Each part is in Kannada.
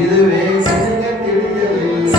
இதுவே ತಿಳಿಯಲಿಲ್ಲ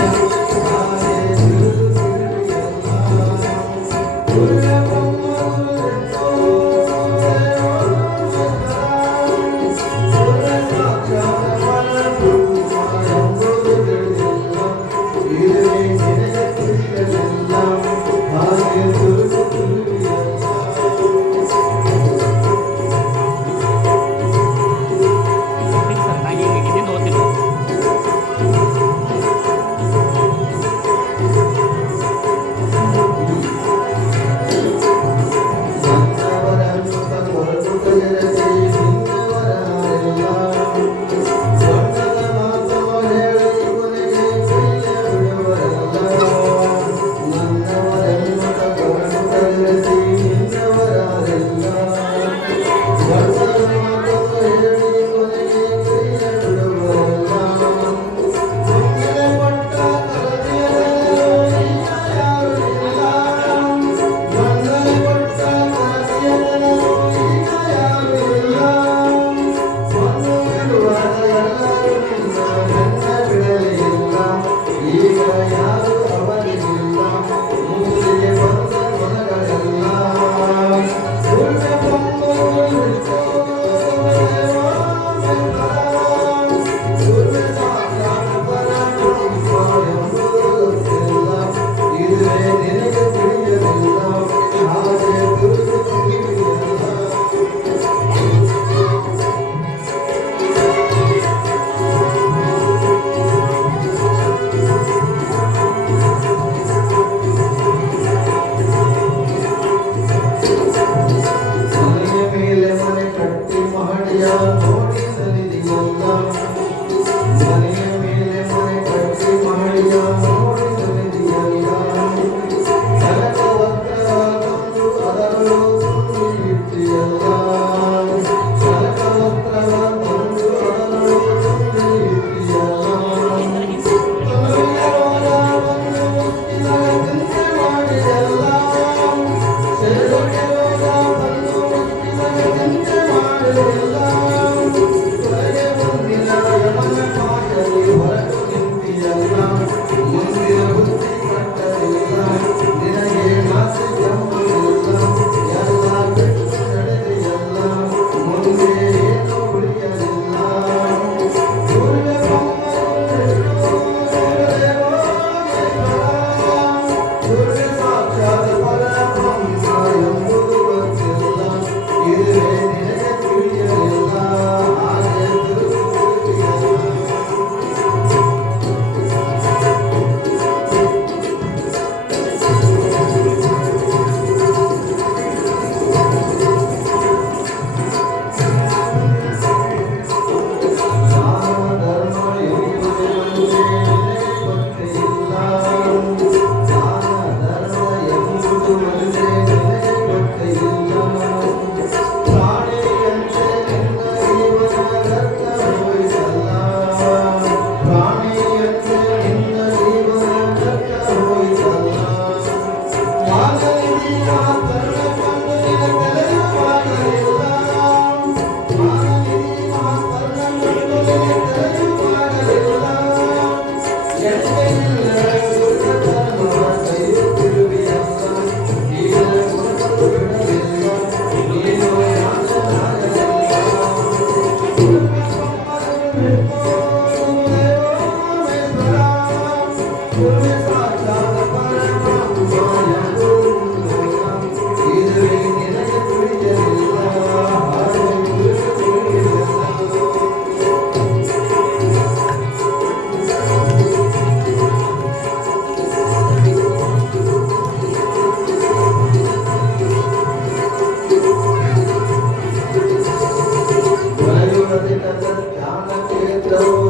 ಜ್ಞಾನ ಕ್ಷೇತ್ರ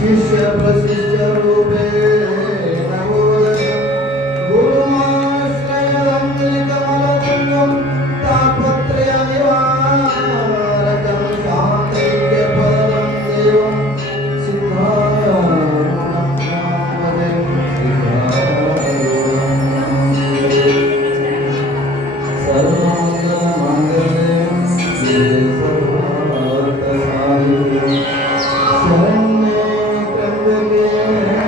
शिष्य प्रशिष्य रूपे शरण्ये त्र्यंबके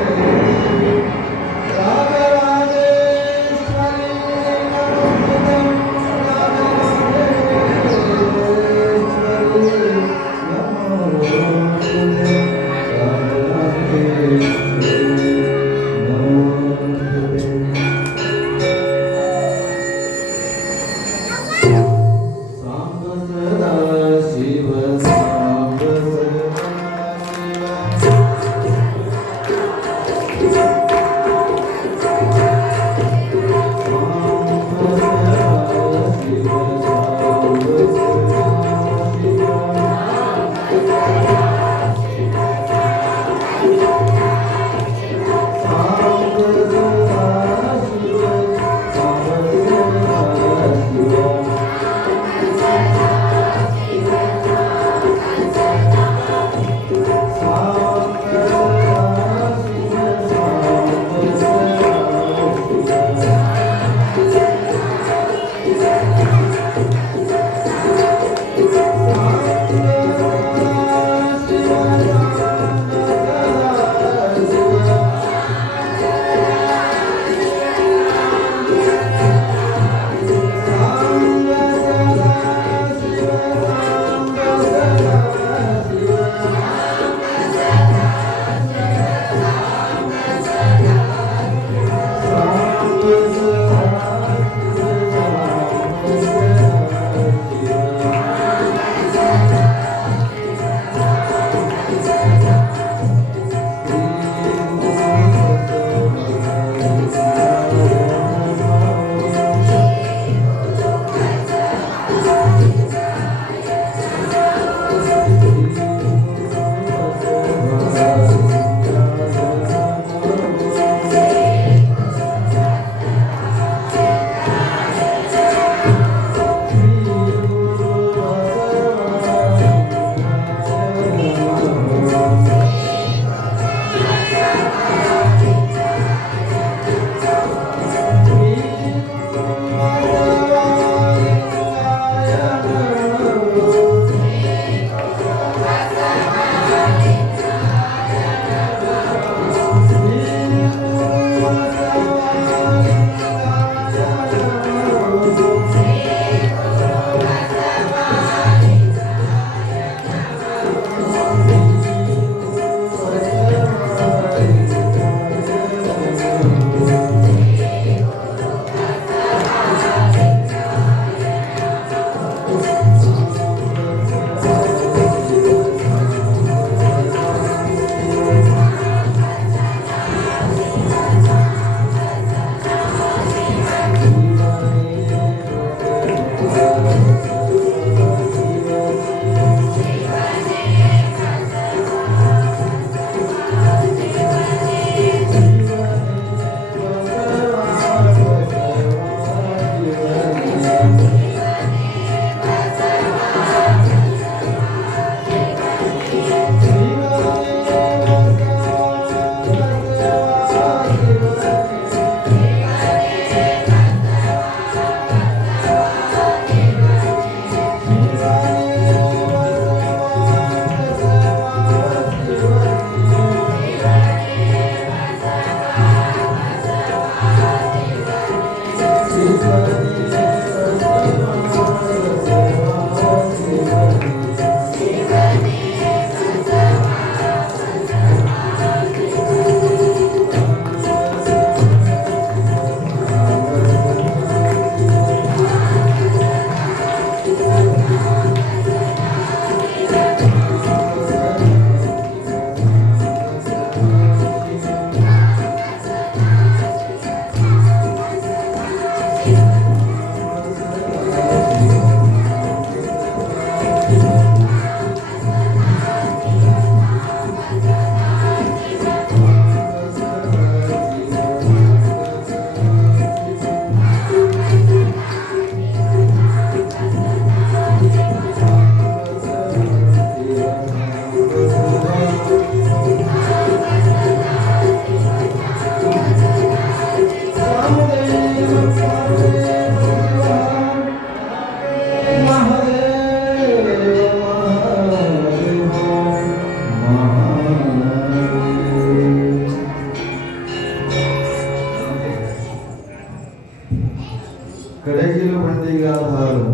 ಕಡಗಿಲು ಬಂಡಿಗಾದ ಹಾಲು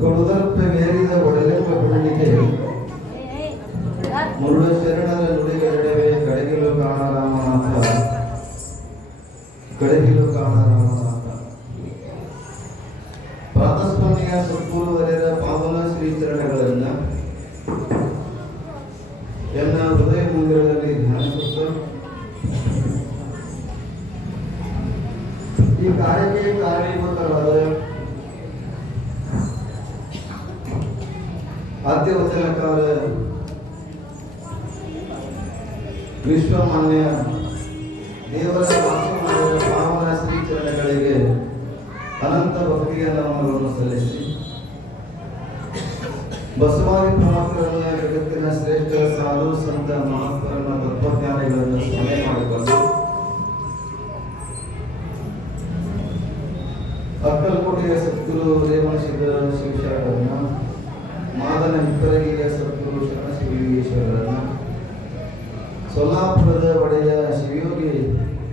ಕೊಡುದರ್ಪೆ ಮೇರಿದ ಒಡಲೆಂಬ ಬೆಳ್ಳಿಗೆ ಮುರುಳು ಶರಣರ ನುಡಿಗರಡವೇ ಕಡಗಿಲು ಕಾಣರಾಮನಾಥ ಕಡಗಿಲು ಕಾಣರಾಮನಾಥ ಪ್ರಾತಸ್ಮರಣೀಯ ಸದ್ಗುರುವರ್ಯರ ಪಾವನ ಶ್ರೀಚರಣಗಳನ್ನ ಎನ್ನ ಹೃದಯ ಮಂದಿರದಲ್ಲಿ ಧ್ಯಾನಿಸುತ್ತ ಈ ಕಾರ್ಯಕ್ಕೆ ಕಾರಣೀಭೂತರಾದ ಆದ್ಯ ವಚನಕಾರ ವಿಶ್ವಮಾನ್ಯ ದೇವರ ಪಾವನ ಶ್ರೀಚರಣಗಳಿಗೆ ಅನಂತ ಭಕ್ತಿಯ ನಮನಗಳನ್ನು ಸಲ್ಲಿಸಿ ಬಸವಾದಿ ಪ್ರಮುಖರನ್ನ ಜಗತ್ತಿನ ಶ್ರೇಷ್ಠ ಸಾಧು ಸಂತ ಮಹಾತ್ಮರನ್ನ ತತ್ವಜ್ಞಾನಿಗಳನ್ನು ಸ್ಮರಣೆ ಮಾಡಿಕೊಂಡು ಅಕ್ಕಲಕೋಟೆಯ ಸದ್ಗುರು ರೇವಣಸಿದ್ದ ಶಿವಶರಣರನ್ನ ಮಾದನ ಹಿಪ್ಪರಗಿಯ ಸದ್ಗುರು ಶರಣಶಿವಲಿಂಗೇಶ್ವರರನ್ನ ಸೊಲ್ಲಾಪುರದ ಒಡೆಯ ಶಿವಯೋಗಿ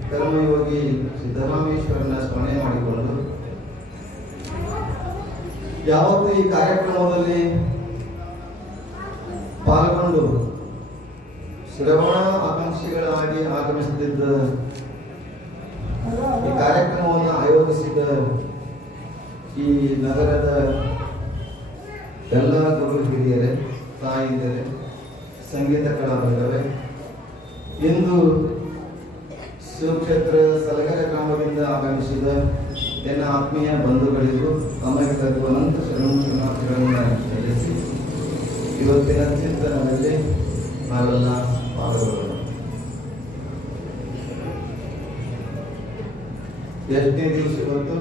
ಕರ್ಮಯೋಗಿ ಸಿದ್ದರಾಮೇಶ್ವರನ ಸ್ಮರಣೆ ಮಾಡಿಕೊಂಡು ಯಾವತ್ತು ಈ ಕಾರ್ಯಕ್ರಮದಲ್ಲಿ ಪಾಲ್ಗೊಂಡು ಶ್ರವಣ ಆಕಾಂಕ್ಷಿಗಳಾಗಿ ಆಗಮಿಸುತ್ತಿದ್ದ ಈ ಕಾರ್ಯಕ್ರಮವನ್ನು ಆಯೋಜಿಸಿದ ಈ ನಗರದ ಎಲ್ಲ ಗುರು ಹಿರಿಯರೇ, ತಾಯಿಯರೇ, ಸಂಗೀತ ಕಲಾವಿದರೇ, ಇಂದು ಸುಕ್ಷೇತ್ರ ಸಲಗರ ಗ್ರಾಮದಿಂದ ಆಗಮಿಸಿದ ನನ್ನ ಆತ್ಮೀಯ ಬಂಧುಗಳಿಗೂ ಅಮರಿಕರಿಗೂ ಅನಂತ ಶರಣಾರ್ಥಿಗಳನ್ನು ಸಲ್ಲಿಸಿ ಇವತ್ತಿನ ಚಿಂತನದಲ್ಲಿ ನಾವೆಲ್ಲ ಪಾಲ್ಗೊಳ್ಳೋಣ. ಎಷ್ಟನೇ ದಿವಸ ಇವತ್ತು?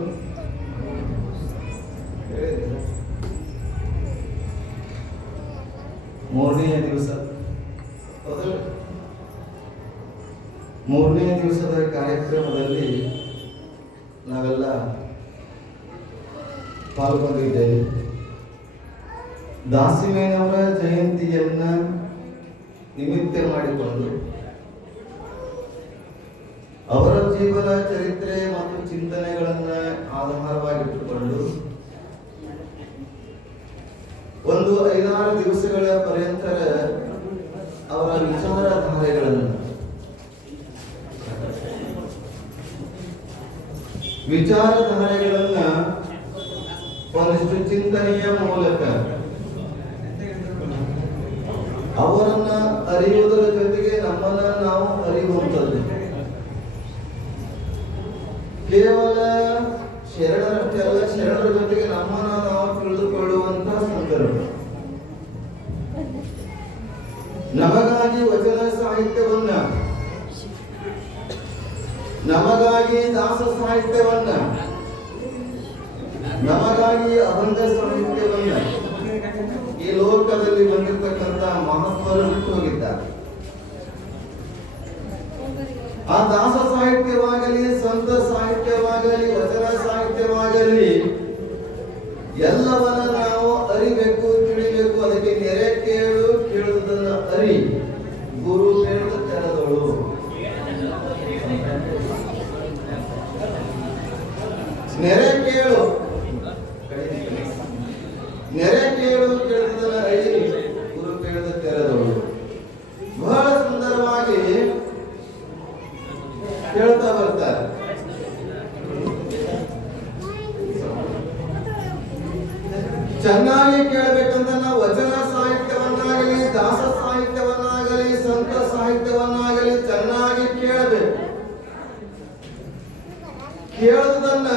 ಮೂರನೆಯ ದಿವಸ. ಮೂರನೇ ದಿವಸದ ಕಾರ್ಯಕ್ರಮದಲ್ಲಿ ನಾವೆಲ್ಲ ಪಾಲ್ಗೊಂಡಿದ್ದೇವೆ. ದಾಸಿಮೇನವರ ಜಯಂತಿಯನ್ನ ನಿಮಿತ್ತ ಮಾಡಿಕೊಂಡು ಅವರ ಜೀವನ ಚರಿತ್ರೆ ಮತ್ತು ಚಿಂತನೆಗಳನ್ನ ಆಧಾರವಾಗಿಟ್ಟುಕೊಂಡು ಒಂದು 5-6 ದಿವಸಗಳ ಪರ್ಯಂತರ ಅವರ ವಿಚಾರಧಾರೆಗಳನ್ನ ಒಂದಿಷ್ಟು ಚಿಂತನೆಯ ಮೂಲಕ ಅವರನ್ನ ಅರಿಯುವುದರ ಜೊತೆಗೆ ನಮ್ಮನ್ನ ನಾವು ಅರಿಯುವಂಥದ್ದು. ಕೇವಲ ಶರಣರಷ್ಟೇ ಅಲ್ಲ, ಶರಣರ ಜೊತೆಗೆ ನಮ್ಮನ್ನ ನಾವು ತಿಳಿದುಕೊಳ್ಳುವಂತಹ ಸಂದರ್ಭ. ನಮಗಾಗಿ ವಚನ ಸಾಹಿತ್ಯವನ್ನ, ನಮಗಾಗಿ ದಾಸ ಸಾಹಿತ್ಯವನ್ನ, ನಮಗಾಗಿ ಅಭಂಗ ಸಾಹಿತ್ಯವನ್ನ ಈ ಲೋಕದಲ್ಲಿ ಬಂದಿರತಕ್ಕಂತ ಮಹಾತ್ಮರು ಬಿಟ್ಟು ಹೋಗಿದ್ದಾರೆ. ಆ ದಾಸ ಸಾಹಿತ್ಯವಾಗಲಿ, ಸಂತ ಸಾಹಿತ್ಯವಾಗಲಿ, ವಚನ ಸಾಹಿತ್ಯವಾಗಲಿ ಎಲ್ಲವನ್ನ ನಾವು ಅರಿಬೇಕು, ತಿಳಿಬೇಕು. ಅದಕ್ಕೆ ನೆರೆ ಕೇಳು, ಕೇಳುವುದನ್ನ ಅರಿ, ಗುರು ಕೇಳಿದ ತೆರೆದಳು. ನೆರೆ ಕೇಳು, ನೆರೆ ಕೇಳು, ಕೇಳುವುದನ್ನ ಅರಿ, ಗುರು ಕೇಳಿದ ತೆರೆದಳು. ಬಹಳ ಸುಂದರವಾಗಿ ಹೇಳ್ತಾ ಬರ್ತಾರೆ. ಚೆನ್ನಾಗಿ ಕೇಳಬೇಕಂತ ನಾವು ವಚನ ಸಾಹಿತ್ಯವನ್ನಾಗಲಿ, ದಾಸ ಸಾಹಿತ್ಯವನ್ನಾಗಲಿ, ಸಂತ ಸಾಹಿತ್ಯವನ್ನಾಗಲಿ ಚೆನ್ನಾಗಿ ಕೇಳಬೇಕು. ಕೇಳುವುದನ್ನ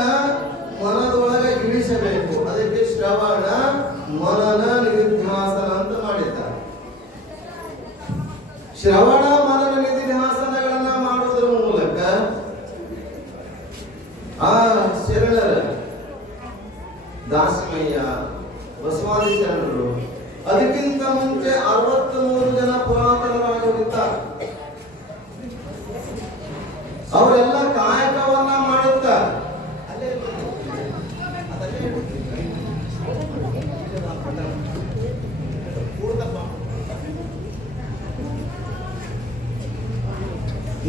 ಮನದೊಳಗೆ ಇಳಿಸಬೇಕು. ಅದಕ್ಕೆ ಶ್ರವಣ, ಮನನ, ನಿಧಿಧ್ಯಾಸನ ಅಂತ ಮಾಡಿದ್ದಾರೆ. ಶ್ರವಣ, ಮನನ, ನಿಧಿಧ್ಯಾಸನಗಳನ್ನ ಮಾಡುವುದರ ಮೂಲಕ ಆ ಶರಣರ ದಾಸಮಯ್ಯ, ಬಸವಾದಿ ಶರಣರು ಅದಕ್ಕಿಂತ ಮುಂಚೆ 63 ಜನ ಪುರಾತನರಾಗಿರುತ್ತಾರೆ. ಅವರೆಲ್ಲ ಕಾಯಕವನ್ನ ಮಾಡುತ್ತಾರೆ.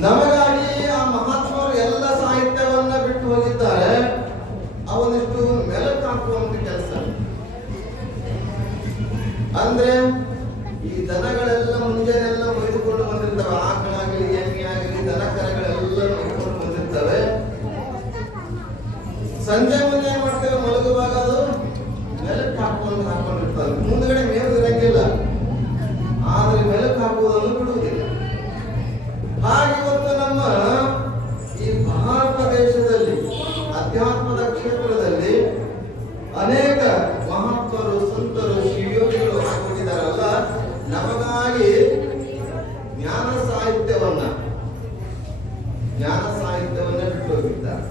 ನಮಗಾಗಿ ಆ ಮಹಾತ್ಮರು ಎಲ್ಲ ಸಾಹಿತ್ಯವನ್ನ ಬಿಟ್ಟು ಹೋಗಿದ್ದಾರೆ. ಅಂದ್ರೆ ಈ ದನಗಳೆಲ್ಲ ಮುಂಜಾನೆಲ್ಲ ಒಯ್ದುಕೊಂಡು ಬಂದಿರ್ತವೆ, ಆಕಳಾಗಲಿ ಎಮ್ಮೆ ಆಗಲಿ ದನ ಕರಗಳೆಲ್ಲ ಒಯ್ದುಕೊಂಡು ಬಂದಿರ್ತವೆ. ಸಂಜೆ ಮುಂದೆ ಏನ್ ಮಾಡ್ತೇವೆ, ಮಲಗುವಾಗ ಅದು ಮೆಲುಕು ಹಾಕೊಂಡಿರ್ತಾರೆ. ಮುಂದ್ಗಡೆ ಮೇವು ಇರಂಗಿಲ್ಲ, ಆದ್ರೆ ಮೆಲುಕು ಹಾಕುವುದನ್ನು ಬಿಡುವುದಿಲ್ಲ. ಹಾಗೆ ಇವತ್ತು ನಮ್ಮ ಈ ಭಾರತ ದೇಶದಲ್ಲಿ ಅಧ್ಯಾತ್ಮದ ಕ್ಷೇತ್ರದಲ್ಲಿ ಅನೇಕ ಮಹಾತ್ಮರು, ಸಂತರು, ಶಿವಯೋಗಿಗಳು ಆಗಿಬಿಟ್ಟಿದ್ದಾರಲ್ಲ, ನಮಗಾಗಿ ಜ್ಞಾನ ಸಾಹಿತ್ಯವನ್ನ ಬಿಟ್ಟು ಹೋಗಿದ್ದಾರೆ.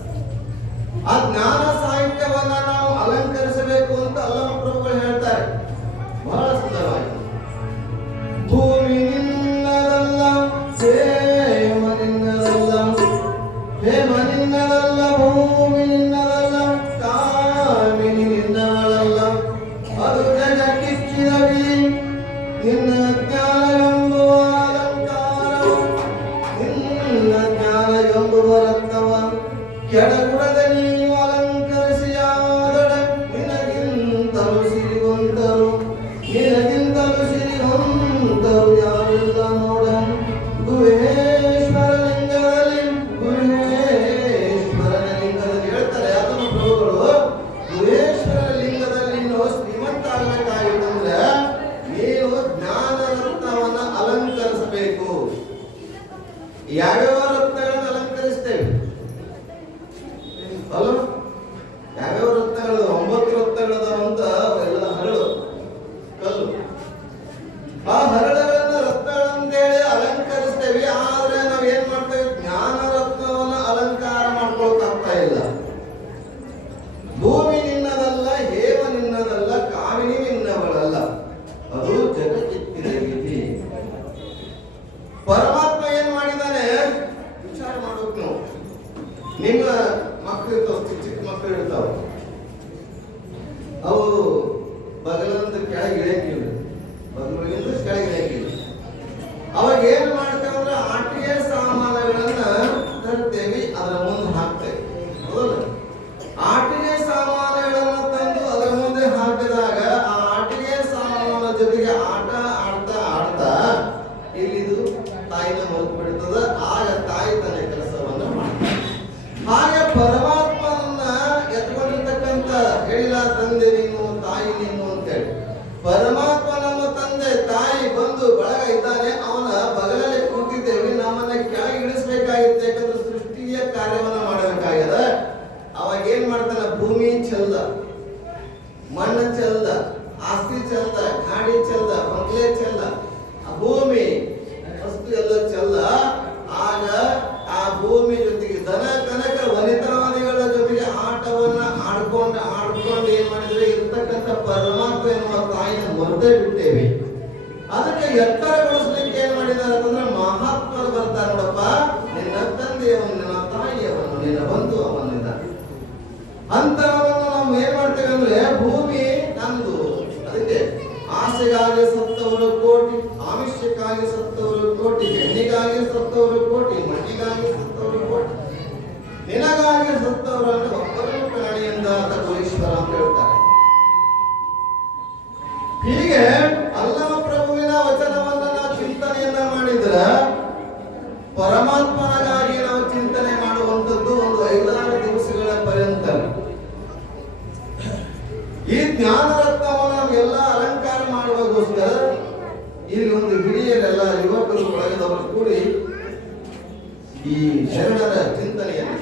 ಆ ಜ್ಞಾನ ಸಾಹಿತ್ಯವನ್ನ ನಾವು ಅಲಂಕರಿಸಬೇಕು ಅಂತ ಅಲ್ಲಮ ಪ್ರಭುಗಳು ಹೇಳ್ತಾರೆ ಬಹಳ ಸುಂದರವಾಗಿ. ಭೂಮಿ ನಿನ್ನದಲ್ಲ, ಹೇಮ ನಿನ್ನದಲ್ಲ, ಹೇಮ ನಿನ್ನದಲ್ಲ, ಭೂಮಿ ನಿನ್ನದಲ್ಲ, ಕಾಮಿನಿ ನಿನ್ನವಳಲ್ಲ, ಅದು ಜಗಕ್ಕಿಕ್ಕಿದವಿ ನಿನ್ನ ಜ್ಞಾನ ಎಂಬುವ ಅಲಂಕಾರ, ನಿನ್ನ ಜ್ಞಾನ ಎಂಬುವ ರತ್ನವ ಕೆಡಗುಡದ ನೀವು ಅಲಂಕರಿಸಿಯಾದಡ, ನಿನಗಿಂತಲೂ ಸಿರಿವಂತರು ಯಾರಿಲ್ಲ ನೋಡ. ಗುಹೇಶ್ವರ ಲಿಂಗದಲ್ಲಿ ಹೇಳ್ತಾರೆ ಅದನ್ನು ಪ್ರಭುಗಳು, ಗುಹೇಶ್ವರ ಲಿಂಗದಲ್ಲಿ ನೀನು ಶ್ರೀಮಂತ ಆಗಬೇಕಾಗಿತ್ತಂದ್ರೆ ನೀನು ಜ್ಞಾನ ರತ್ನವನ್ನ ಅಲಂಕರಿಸಬೇಕು. ಯಾವ್ಯಾವ ರತ್ನಗಳನ್ನು ಅಲಂಕರಿಸ್ತೇವೆ ಅಲ್ಲ, ಯಾವ್ಯಾವ ರತ್ನಗಳು, 9 ರತ್ನಗಳದಂತ ಎಲ್ಲ ಹರಳು ಕಲ್ಲು, ಆ ಹರಳುಗಳನ್ನ ರತ್ನಗಳಂತೇಳಿ ಅಲಂಕರಿಸ್ತೇವೆ. ಆದ್ರೆ ನಾವ್ ಏನ್ ಮಾಡ್ತೇವೆ, ಜ್ಞಾನ ರತ್ನವನ್ನ ಅಲಂಕಾರ ಮಾಡ್ಕೊಳಕ್ಕಾಗ್ತಾ ಇಲ್ಲ. ಭೂಮಿ ನಿನ್ನದಲ್ಲ, ಹೇಮ ನಿನ್ನದಲ್ಲ, ಕಾಮಿನಿ ನಿನ್ನವಳಲ್ಲ, ಅದು ಜಗಕ್ಕಿಕ್ಕಿದ ರೀತಿ. ಪರಮಾತ್ಮ ಏನ್ ಮಾಡಿದಾನೆ ವಿಚಾರ ಮಾಡ್ಬೇಕು ನಾವು. ನಿಮ್ಮ ಮಕ್ಕಳು ಇರ್ತಾವ, ಚಿಕ್ಕ ಮಕ್ಕಳು ಇರ್ತಾವ, ಅವು ಬಗಲಂದ ಕೆಳಗೆ ಇಳಿಯಂಗಿಲ್ಲ, ಬಗಲಿಂದ ಕೆಳಗೆ ಇಳಿಯಂಗಿಲ್ಲ. ಅವಾಗ ಏನ್ ಮಾಡ್ತೇವಂದ್ರೆ ಆಟಿಕೆ ಸಾಮಾನುಗಳನ್ನ ತರ್ತೇವಿ, ಅದರ ಮುಂದೆ ಹಾಕ್ತೇವೆ, ಹೌದಲ್ಲ? ಆಟಿಕೆ ಸಾಮಾನುಗಳನ್ನ ತಂದು ಅದರ ಮುಂದೆ ಹಾಕಿದಾಗ ಆ ಆಟಿಕೆ ಸಾಮಾನ ಜೊತೆಗೆ ಆಟ ಆಡ್ತಾ ಆಡ್ತಾ ಇಲ್ಲಿದು ತಾಯಿನ ಮರೆತು ಬಿಡ್ತದ. ಆಗ ತಾಯಿ ತನ್ನ ಕೆಲಸವನ್ನ ಮಾಡ್ತಾಳೆ. ಹಾಗೆ ಪರಮಾತ್ಮನನ್ನ ಎತ್ಕೊಂಡಿರ್ತಕ್ಕಂಥ ಹೇಳಿಲ್ಲ, ತಂದೆ ನೀನು, ತಾಯಿ ನೀನು ಅಂತೇಳಿ. ಪರಮಾತ್ಮ ನಮ್ಮ ತಂದೆ ತಾಯಿ ಬಂದು ಬಳಗ ಇದ್ದಾನೆ, ಅವನ ಬಗಲಲ್ಲಿ ಕೂತಿದ್ದೇವೆ, ನಮ್ಮನ್ನ ಕೆಳಗೆ ಇಳಿಸ್ಬೇಕಾಗಿತ್ತು. ಯಾಕಂದ್ರೆ ಸೃಷ್ಟಿಯ ಕಾರ್ಯವನ್ನ ಮಾಡಬೇಕಾಗ್ಯದ. ಅವಾಗ ಏನ್ ಮಾಡ್ತಾನ, ಭೂಮಿ ಚೆಲ್ದ, ಮಣ್ಣು ಚೆಲ್ದ, ಆಸ್ತಿ ಚೆಲ್ದ, ಗಾಡಿ ಚೆಲ್ದ, ಬಂಗ್ಲೆ ಚೆಲ್ದ, ಆ ಭೂಮಿ ವಸ್ತು ಎಲ್ಲ ಚೆಲ್ದ. ಆಗ ಆ ಭೂಮಿ ಜೊತೆಗೆ ದನ ಕನಕ ವನಿತಾವಾದಿಗಳ ಜೊತೆಗೆ ಆಟವನ್ನ ಆಡ್ಕೊಂಡು ಏನ್ ಮಾಡಿದ್ರೆ ಇರ್ತಕ್ಕಂಥ ಪರಮಾತ್ಮ ಎನ್ನುವ ತಾಯಿನ ಮರೆತೇ ಬಿಟ್ಟೇವೆ. ಅದಕ್ಕೆ ಎತ್ತರಗೊಳಿಸ್ಲಿಕ್ಕೆ ಏನ್ ಮಾಡಿದ್ದಾರೆ ಅಂತಂದ್ರೆ ಮಹಾತ್ಮರು ಬರ್ತಾರೆ, ನೋಡಪ್ಪ ನಿನ್ನ ತಂದೆಯವನು, ನಿನ್ನ ತಾಯಿಯವನು, ನಿನ್ನ ಬಂಧು ಅವನಿಲ್ಲ ಅಂತವರನ್ನು ನಾವು ಏನ್ ಮಾಡ್ತೇವೆ ಅಂದ್ರೆ ಭೂಮಿ ನಂದು. ಅದಕ್ಕೆ ಆಸೆಗಾಗಿ ಸತ್ತವರು ಕೋಟಿ, ಆಮಿಷಕ್ಕಾಗಿ ಸತ್ತವರು ಕೋಟಿ, ಹೆಣ್ಣಿಗಾಗಿ ಸತ್ತವರು ಕೋಟಿ, ಮಣ್ಣಿಗಾಗಿ ಸತ್ತವರು ಕೋಟಿ, ನಿನಗಾಗಿ ಸತ್ತವರನ್ನು ಒಬ್ಬರನ್ನು ಪ್ರಾಣಿ ಎಂದ ಗುಹೇಶ್ವರ ಅಂತ ಹೇಳ್ತಾರೆ. ಹೀಗೆ ಅಲ್ಲಮ ಪ್ರಭುವಿನ ವಚನವನ್ನ ನಾವು ಚಿಂತನೆಯನ್ನ ಮಾಡಿದ್ರೆ ಪರಮಾತ್ಮನಿಗಾಗಿ ನಾವು ಚಿಂತನೆ ಮಾಡುವಂಥದ್ದು ಒಂದು 5-6 ದಿವಸಗಳ ಪರ್ಯಂತ. ಈ ಜ್ಞಾನ ರತ್ನವನ್ನು ನಾವೆಲ್ಲ ಅಲಂಕಾರ ಮಾಡುವಾಗೋಸ್ಕರ ಇಲ್ಲಿ ಒಂದು ಹಿರಿಯರೆಲ್ಲ ಯುವಕರು ಒಳಗದವರು ಕೂಡಿ ಈ ಶರಣರ ಚಿಂತನೆಯನ್ನು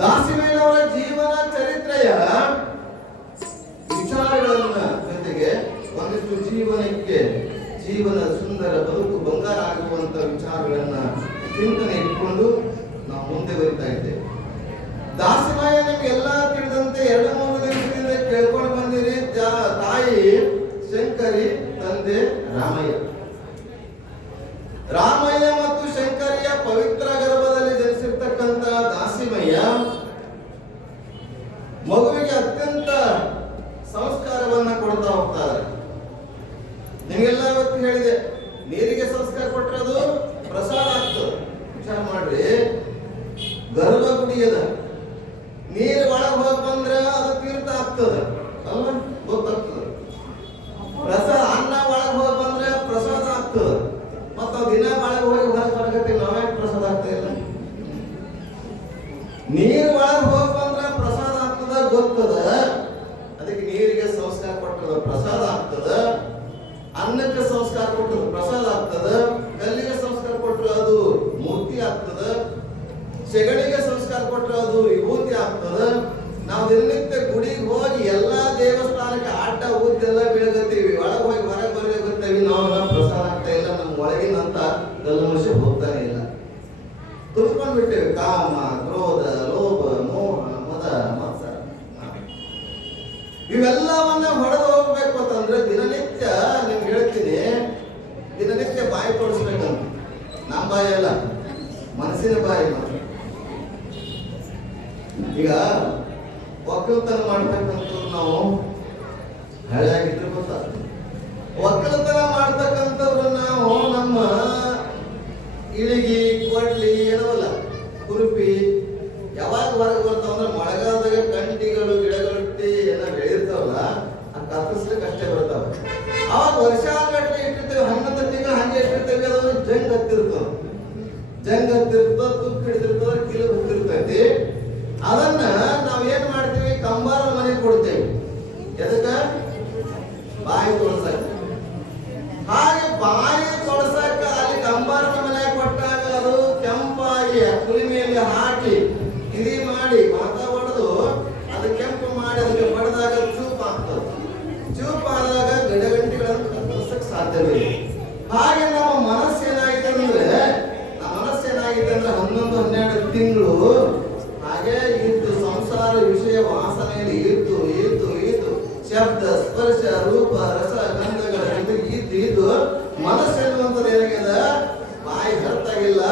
ದಾಸಿಮಯ್ಯನವರ ಜೀವನ ಚರಿತ್ರೆಯ ವಿಚಾರಗಳನ್ನ ಜೊತೆಗೆ ಒಂದಿಷ್ಟು ಜೀವನ ಸುಂದರ ಬದುಕು ಬಂಗಾರ ಆಗುವಂತ ವಿಚಾರಗಳನ್ನ ಚಿಂತನೆ ಇಟ್ಕೊಂಡು ನಾವು ಮುಂದೆ ಬರಿತಾ ಇದ್ದೇವೆ. ದಾಸಿಮಯ್ಯ ನಿಮ್ಗೆಲ್ಲ ತಿಳಿದಂತೆ 2-3 ದಿವಸದಿಂದ ಕೇಳ್ಕೊಂಡು ಬಂದಿರಿ. ತಾಯಿ ಶಂಕರಿ, ತಂದೆ ರಾಮಯ್ಯ ಮತ್ತು ಶಂಕರಿಯ ಪವಿತ್ರ ಗರ್ಭದಲ್ಲಿ ಜನಿಸಿರ್ತಕ್ಕಂಥ ದಾಸಿಮಯ್ಯ ಮಗುವಿಗೆ ಅತ್ಯಂತ ಸಂಸ್ಕಾರವನ್ನ ಕೊಡ್ತಾ ಹೋಗ್ತಾರೆ. ಮಾಡ್ರಿ, ಗರ್ಭಗುಡಿ ಅದ, ನೀರ್ ಒಳಗೆ ಹೋಗಿ ಬಂದ್ರೆ ಅದು ತೀರ್ಥ ಆಗ್ತದ ಅಲ್ಲ, ಗೊತ್ತಾಗ್ತದ. ಪ್ರಸಾದ ಅನ್ನ ಒಳಗೆ ಹೋಗಿ ಬಂದ್ರೆ ಪ್ರಸಾದ ಆಗ್ತದ. ಮತ್ತ ದಿನ ಒಳಗೆ ಹೋಗಿ ಹೊರಗೆ ಬರಕತ್ತೀವಿ, ನಾವೇ ಪ್ರಸಾದ ಆಗ್ತಾ ಇಲ್ಲ. ನೀರ್ ಒಳಗೆ ಹೋಗಿ ಬಂದ್ರೆ ಪ್ರಸಾದ ಆಗ್ತದ ಗೊತ್ತದ. ಅದಕ್ಕೆ ನೀರಿಗೆ ಸಂಸ್ಕಾರ ಕೊಟ್ಟದ ಪ್ರಸಾದ ಆಗ್ತದ, ಅನ್ನಕ್ಕೆ ಸಂಸ್ಕಾರ ಕೊಟ್ಟದ ಪ್ರಸಾದ ಆಗ್ತದ, ಕಲ್ಲಿಗೆ ಸಂಸ್ಕಾರ ಕೊಟ್ಟರೆ ಅದು ಮೂರ್ತಿ ಆಗ್ತದ, ಸೆಗಣಿಗೆ ಸಂಸ್ಕಾರ ಕೊಟ್ಟರೆ ಅದು ವಿಭೂತಿ ಆಗ್ತದ. ನಾವು ದಿನನಿತ್ಯ ಗುಡಿಗೆ ಹೋಗಿ ಎಲ್ಲಾ ದೇವಸ್ಥಾನಕ್ಕೆ ಆಟ ಊದ್ದೆಲ್ಲ ಬೀಳಗತ್ತೀವಿ, ಒಳಗೆ ಹೋಗಿ ಹೊರಗೆ ಬರಗತ್ತೀವಿ, ನಾವು ಪ್ರಸಾದ ಆಗ್ತಾ ಇಲ್ಲ, ನಮ್ಮ ಒಳಗಿನಂತ ಕಲ್ಮಶ ಹೋಗ್ತಾನೆ ಇಲ್ಲ. ತುರ್ಸ್ಕೊಂಡ್ ಬಿಟ್ಟೇವೆ ಕಾಮ, ಕ್ರೋಧ, ಲೋಭ, ಮೋಹ, ಮದ, ಮತ್ಸರ. ಇವೆಲ್ಲವನ್ನ ಹೊಡೆದು ಹೋಗ್ಬೇಕು ಅಂತಂದ್ರೆ ದಿನನಿತ್ಯ ನಿಮ್ಗೆ ಹೇಳ್ತೀನಿ, ದಿನನಿತ್ಯ ಬಾಯಿ ತೋರಿಸ್ಬೇಕಂತ. ನಮ್ಮ ಬಾಯಿ ಅಲ್ಲ, ಮನಸ್ಸಿನ ಬಾಯಿ ಮಾತ್ರ. ಈಗ ಒಕ್ಕಲತನ ಮಾಡ್ತಕ್ಕಂಥ ನಾವು ಹಳೆಯಾಗಿದ್ರೆ ಗೊತ್ತಾಗ್ತದೆ. ಒಕ್ಕಲತನ ಮಾಡ್ತಕ್ಕಂಥವ್ರು ನಾವು ನಮ್ಮ ಇಳಿಗಿ, ಕೊಡ್ಲಿ ಏನವಲ್ಲ, ಕುರುಪಿ ಯಾವಾಗ ಹೊರಗೆ ಬರ್ತಾವಂದ್ರೆ ಮಳೆಗಾಲದಾಗ ಕಂಟಿಗಳು, ಗಿಡಗಟ್ಟಿ ಎಲ್ಲ ಬೆಳಿರ್ತಾವಲ್ಲ, ಆ ಕತ್ತರಿಸ್ಲಿಕ್ಕೆ ಅಷ್ಟೇ ಬರ್ತಾವ. ಅವಾಗ ವರ್ಷಾಗಟ್ಟಲೆ ಇಟ್ಟಿರ್ತೇವೆ, 11 ತಿಂಗಳು ಹಂಗೆ ಇಟ್ಟಿರ್ತೇವೆ, ಅದು ಜಂಗ್ ಹತ್ತಿರ್ತದ, ಜಂಗ್ ಹತ್ತಿರ್ತದ, ತುಪ್ಪ ಹಿಡಿದಿರ್ತದ, ಕಿಲು ಹತ್ತಿರ್ತೈತಿ. ಅದನ್ನ ನಾವ್ ಏನ್ ಮಾಡ್ತೀವಿ, ಕಂಬಾರ ಮನೆಗೆ ಕೊಡ್ತೇವೆ. ಎದಕ್ಕ? ಬಾಯಿ ತೊಳಸಕ. ಹಾಗೆ ಬಾಯಿ ತೊಳಸಕ ಅಲ್ಲಿ ಕಂಬಾರ ಮನೆಗೆ ಕೊಟ್ಟಾಗ ಅದು ಕೆಂಪಾಗಿ ಕುಲಿಮೆಯಲ್ಲಿ ಹಾಕಿ ಇದಿ ಮಾಡಿ ಮಾತಾ ಹೊಡೆದು ಅದು ಕೆಂಪು ಮಾಡಿ ಅದಕ್ಕೆ ಬಡದಾಗ ಚೂಪ್ ಆಗ್ತದೆ. ಚೂಪ್ ಆದಾಗ ಗಿಡಗಂಟಿಗಳನ್ನು ಕತ್ತರಿಸಕ್ ಸಾಧ್ಯವಿಲ್ಲ. ಹಾಗೆ ನಮ್ಮ ಮನಸ್ಸೇನಾಗಿದೆ ಅಂದ್ರೆ 11-12 ತಿಂಗಳು ಹಾಗೆ ಇದ್ದು ಸಂಸಾರ ವಿಷಯ ವಾಸನೆಯಲ್ಲಿ ಇದ್ದು ಇದ್ದು ಇದ್ದು ಶಬ್ದ, ಸ್ಪರ್ಶ, ರೂಪ, ರಸ, ಗಂಧಗಳ ಇದ್ದು ಮನಸ್ಸೆನ್ನುವಂಥದ್ದು ಏನಾಗ್ಯದ, ಬಾಯಿ ಹರ್ತಾಗಿಲ್ಲ,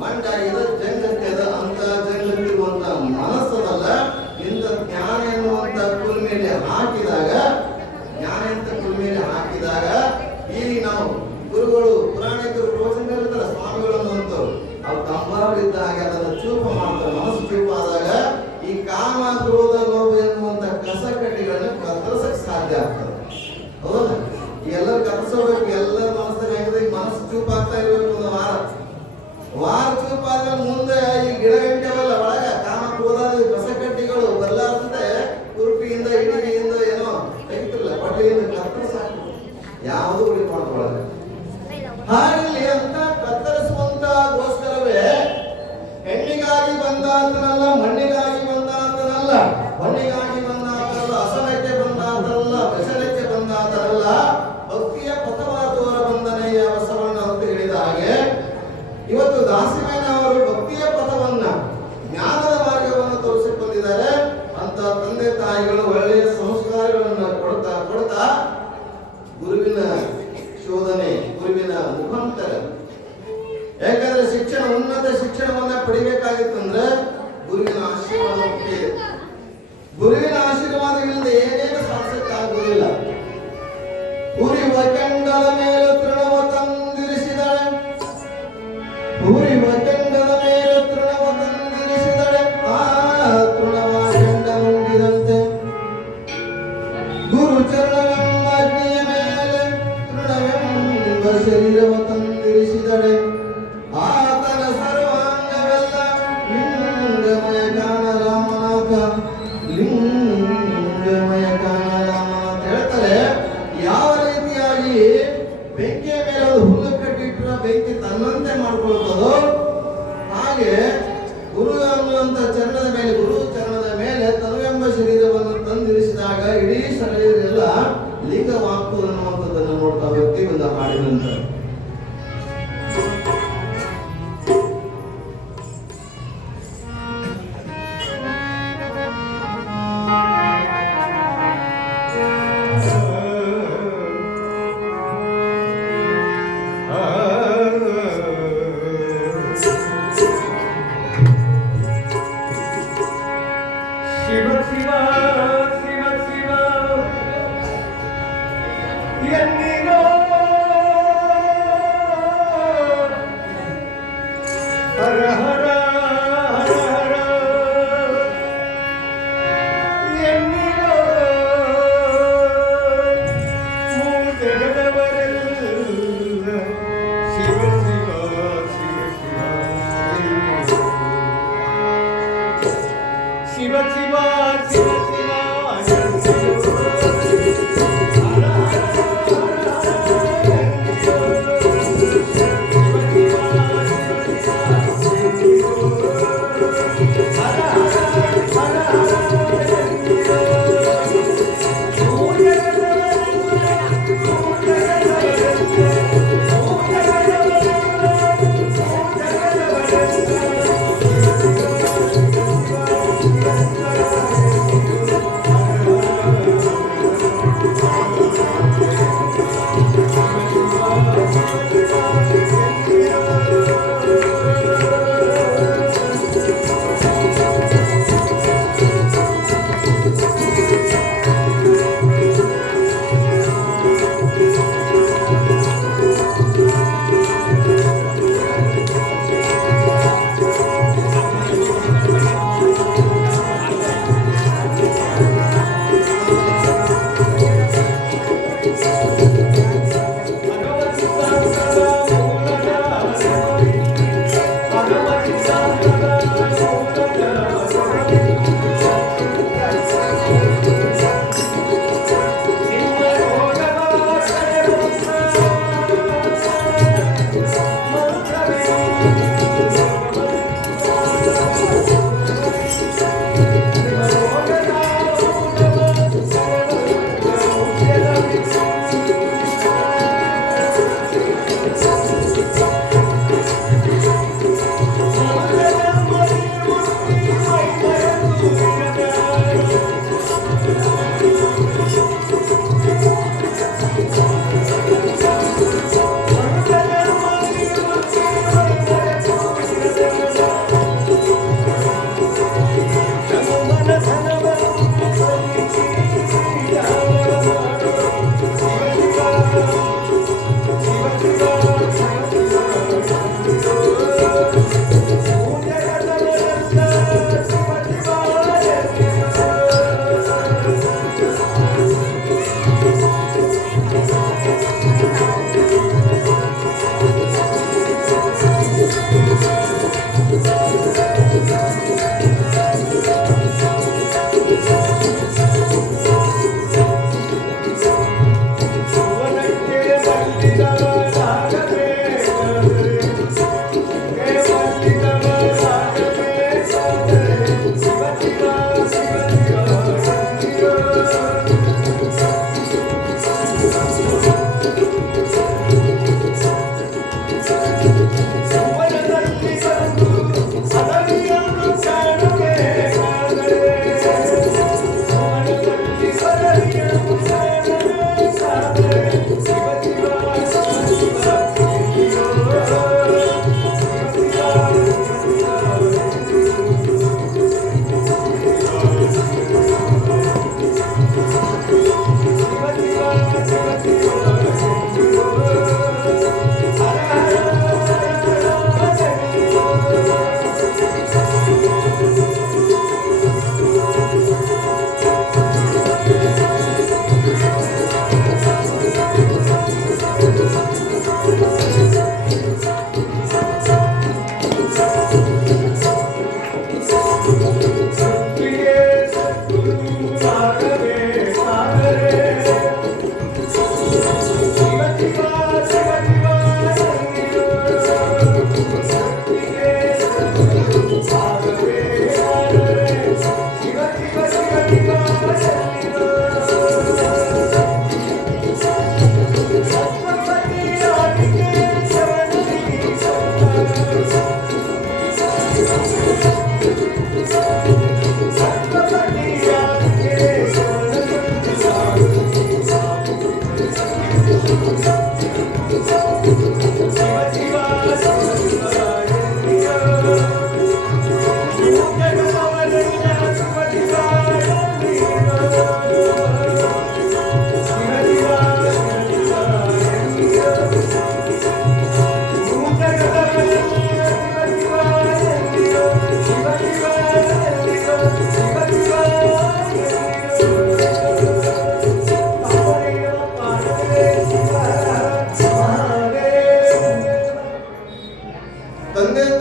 ಮಂಡಾಗಿದೆ, ಜಂಗತ್ಯದ. ಅಂತ ಜಂಗತ್ತಿರುವಂತ ಮನಸ್ಸದಲ್ಲ, ಇಂಥ ಜ್ಞಾನ ಎನ್ನುವಂತ ಕುಲ್ಮೇಲೆ ಹಾಕಿದಾಗ, ಜ್ಞಾನ ಅಂತ ಕುಲ್ಮೇಲೆ ಹಾಕಿದಾಗ, ಈಗ ನಾವು ಗುರುಗಳು, ಪುರಾಣಿಕರು, ಪ್ರವಚನ ಇರ್ತಾರೆ, ಸ್ವಾಮಿಗಳು ಅನ್ನುವಂಥವ್ರು, ಅವ್ರು ಕಂಬಾರಿದ್ದಾಗ ಅದನ್ನು ಚೂಪ ಮಾಡ್ತಾರೆ. ಮನಸ್ಸು ಚೂಪಾದಾಗ ಈ ಕಾಮ, ಕ್ರೋಧ, ಲೋಭ ಎನ್ನುವಂತ ಕಸಕಡ್ಡಿಗಳನ್ನು ಕತ್ತರಿಸಕ್ಕೆ ಸಾಧ್ಯ ಆಗ್ತದೆ. ಹೌದಾ? ಎಲ್ಲರೂ ಕತ್ತರಿಸಬೇಕು. ಎಲ್ಲರ ಮನಸ್ಸಾಗ ಹೆಂಗಿದೆ, ಈ ಮನಸ್ಸು ಚೂಪಾಗ್ತಾ ಇರಬೇಕು. ಒಂದು ವಾರ ಚೂಪಾದ್ಮೇಲೆ ಮುಂದೆ ಈ ಗಿಡಗಂಟೆವಲ್ಲ ಒಳಗ ಕಾಮ, ಕ್ರೋಧ, ಕಸಕಡ್ಡಿಗಳು ಬರಲಾರ್ದಂತೆ ಕುರುಪಿಯಿಂದ, ಇಡಿಗೆಯಿಂದ ಏನೋ ತೆಗಿತಿರಲ್ಲ, ಬಟ್ಟೆಯಿಂದ ಕತ್ತರಿಸಾಕ ಯಾವುದು ಉಳಿ ಮಾಡ್ಕೊಳ್ಳೋದು. ಹಾಗಿಲ್ಲಿ ಅಂತ ಕತ್ತರಿಸುವಂತಗೋಸ್ಕರವೇ ಹೆಣ್ಣಿಗಾಗಿ ಬಂದ ಅಂತನಲ್ಲ, ಮಣ್ಣಿಗಾಗಿ ಬಂದ ಅಂತನಲ್ಲ, ಹೊಣ್ಣಿಗಾಗಿ ಬಂದ ಅಂತನಲ್ಲ, ಅಸಲಕ್ಕೆ ಬಂದ ಅಂತನಲ್ಲ, ವ್ಯಸನಕ್ಕೆ ಬಂದ ಅಂತನಲ್ಲ, ಭಕ್ತಿಯ ಪಥವ ತೋರ ಬಂದನೆಯ ಬಸವಣ್ಣ ಅಂತ ಹೇಳಿದ ಹಾಗೆ ಇವತ್ತು ದಾಸಿಮಯ್ಯನ ಅವರು ಭಕ್ತಿಯ ಪಥವನ್ನ, ಜ್ಞಾನದ ಮಾರ್ಗವನ್ನು ತೋರಿಸಿ ಬಂದಿದ್ದಾರೆ. ಅಂತ ತಂದೆ ತಾಯಿಗಳು ಒಳ್ಳೆಯ ಸಂಸ್ಕಾರಗಳನ್ನು ಕೊಡ್ತಾ ಕೊಡ್ತಾ ಗುರುವಿನ ಶೋಧನೆ, ಗುರುವಿನ ಮುಖಾಂತರ. ಯಾಕಂದ್ರೆ ಶಿಕ್ಷಣ, ಉನ್ನತ ಶಿಕ್ಷಣವನ್ನ ಪಡಿಬೇಕಾಗಿತ್ತಂದ್ರೆ ಗುರುವಿನ ಆಶೀರ್ವಾದ ಮುಖ್ಯ. ಗುರುವಿನ ಆಶೀರ್ವಾದಗಳಿಂದ ಏನೇನು ಸಾಧಿಸಕ್ಕಾಗುವುದಿಲ್ಲ. ಉರಿವ ಕೆಂಡಲ ಮೇಲೆ ತೃಣವ ತಂದಿರಿಸಿದಳೆ, ಉರಿವ ಹರ ಹರ ಎನ್ನಿರೋ ಜಗದವರೆಲ್ಲ ಶಿವ ಶಿವ ಶಿವ ಶಿವ ಶಿವ ಶಿವ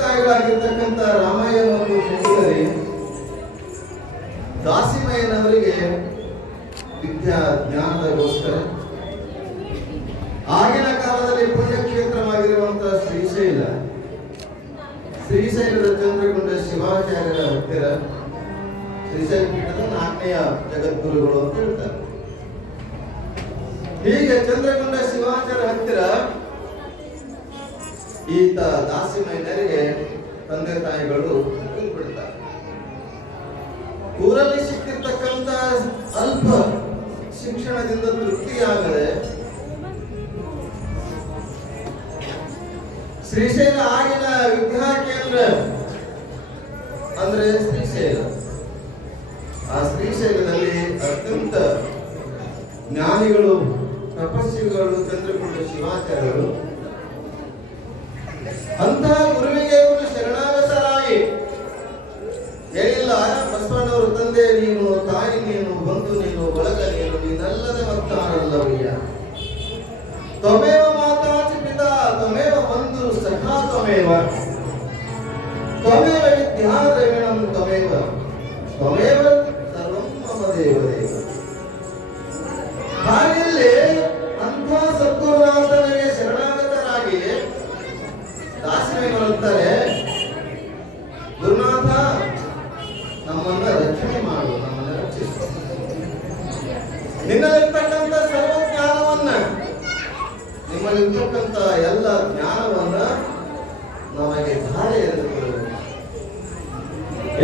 ತಾಯಿಗಳಾಗಿರ್ತಕ್ಕಂಥ ರಾಮಯ್ಯ ಮತ್ತು ಸುಂದರಿ ದಾಸಿಮಯ್ಯನವರಿಗೆ ವಿದ್ಯಾ ಜ್ಞಾನದಗೋಸ್ಕರ ಆಗಿನ ಕಾಲದಲ್ಲಿ ಪುಣ್ಯಕ್ಷೇತ್ರವಾಗಿರುವಂತಹ ಶ್ರೀಶೈಲದ ಚಂದ್ರಗುಂಡ ಶಿವಾಚಾರ್ಯರ ಹತ್ತಿರ ಶ್ರೀಶೈಲ ಪೀಠದ 4ನೇ ಜಗದ್ಗುರುಗಳು ಅಂತ ಹೇಳ್ತಾರೆ. ಹೀಗೆ ಚಂದ್ರಗುಂಡ ಶಿವಾಚಾರ್ಯ ಹತ್ತಿರ ಈತ ದಾಸಿಮಯ್ಯನರಿಗೆ ತಂದೆ ತಾಯಿಗಳು ಬಿಡ್ತಾರೆ. ಊರಲ್ಲಿ ಸಿಕ್ಕಿರ್ತಕ್ಕಂಥ ಅಲ್ಪ ಶಿಕ್ಷಣದಿಂದ ತೃಪ್ತಿಯಾಗದೆ ಶ್ರೀಶೈಲ ಆಗಿನ ವಿದ್ಯಾ ಕೇಂದ್ರ ಅಂದ್ರೆ ಶ್ರೀಶೈಲ. ಆ ಶ್ರೀಶೈಲದಲ್ಲಿ ಅತ್ಯಂತ ಜ್ಞಾನಿಗಳು ತಪಸ್ವಿಗಳು ಚಂದ್ರಗುಂಡ ಶಿವಾಚಾರ್ಯರು. ಅಂತಹ ಗುರುವಿಗೆ ಇವರು ಶರಣಾಗತರಾಗಿ ಹೇಳಿಲ್ಲ, ಬಸವಣ್ಣವರು ತಂದೆ ನೀನು, ತಾಯಿ ನೀನು, ಬಂಧು ನೀನು, ಬಳಗ ನೀನು, ನೀನಲ್ಲದ ಮತ್ತಾರಲ್ಲವಯ್ಯ. ತ್ವಮೇವ ಮಾತಾಚಿ ಪಿತಾ ತ್ವಮೇವ ಬಂಧು ಸಖಾ ತ್ವಮೇವ ತ್ವಮೇವ ವಿದ್ಯಾ ದ್ರವಿಣಂ ತ್ವಮೇವ ತ್ವಮೇವ ಸರ್ವಂ ಮಮ ದೇವದೇವ. ಹಾಗೆಯಲ್ಲಿ ಅಂಥ ಸದ್ಗುರುನಾಥನಿಗೆ ಶರಣಾಗತರಾಗಿ ದಾಸಿಮಯ್ಯನವರು ಅಂತಾರೆ, ಗುರುನಾಥ ನಮ್ಮನ್ನ ರಕ್ಷಣೆ ಮಾಡು, ನಮ್ಮನ್ನ ರಕ್ಷಿಸು. ನಿನ್ನಲ್ಲಿರ್ತಕ್ಕಂಥ ಸರ್ವ ಜ್ಞಾನವನ್ನ, ನಿಮ್ಮಲ್ಲಿರ್ತಕ್ಕಂಥ ಎಲ್ಲ ಜ್ಞಾನವನ್ನ ನಮಗೆ ಧಾರೆ ಎರೆದುಕೊಳ್ಳಬೇಕು.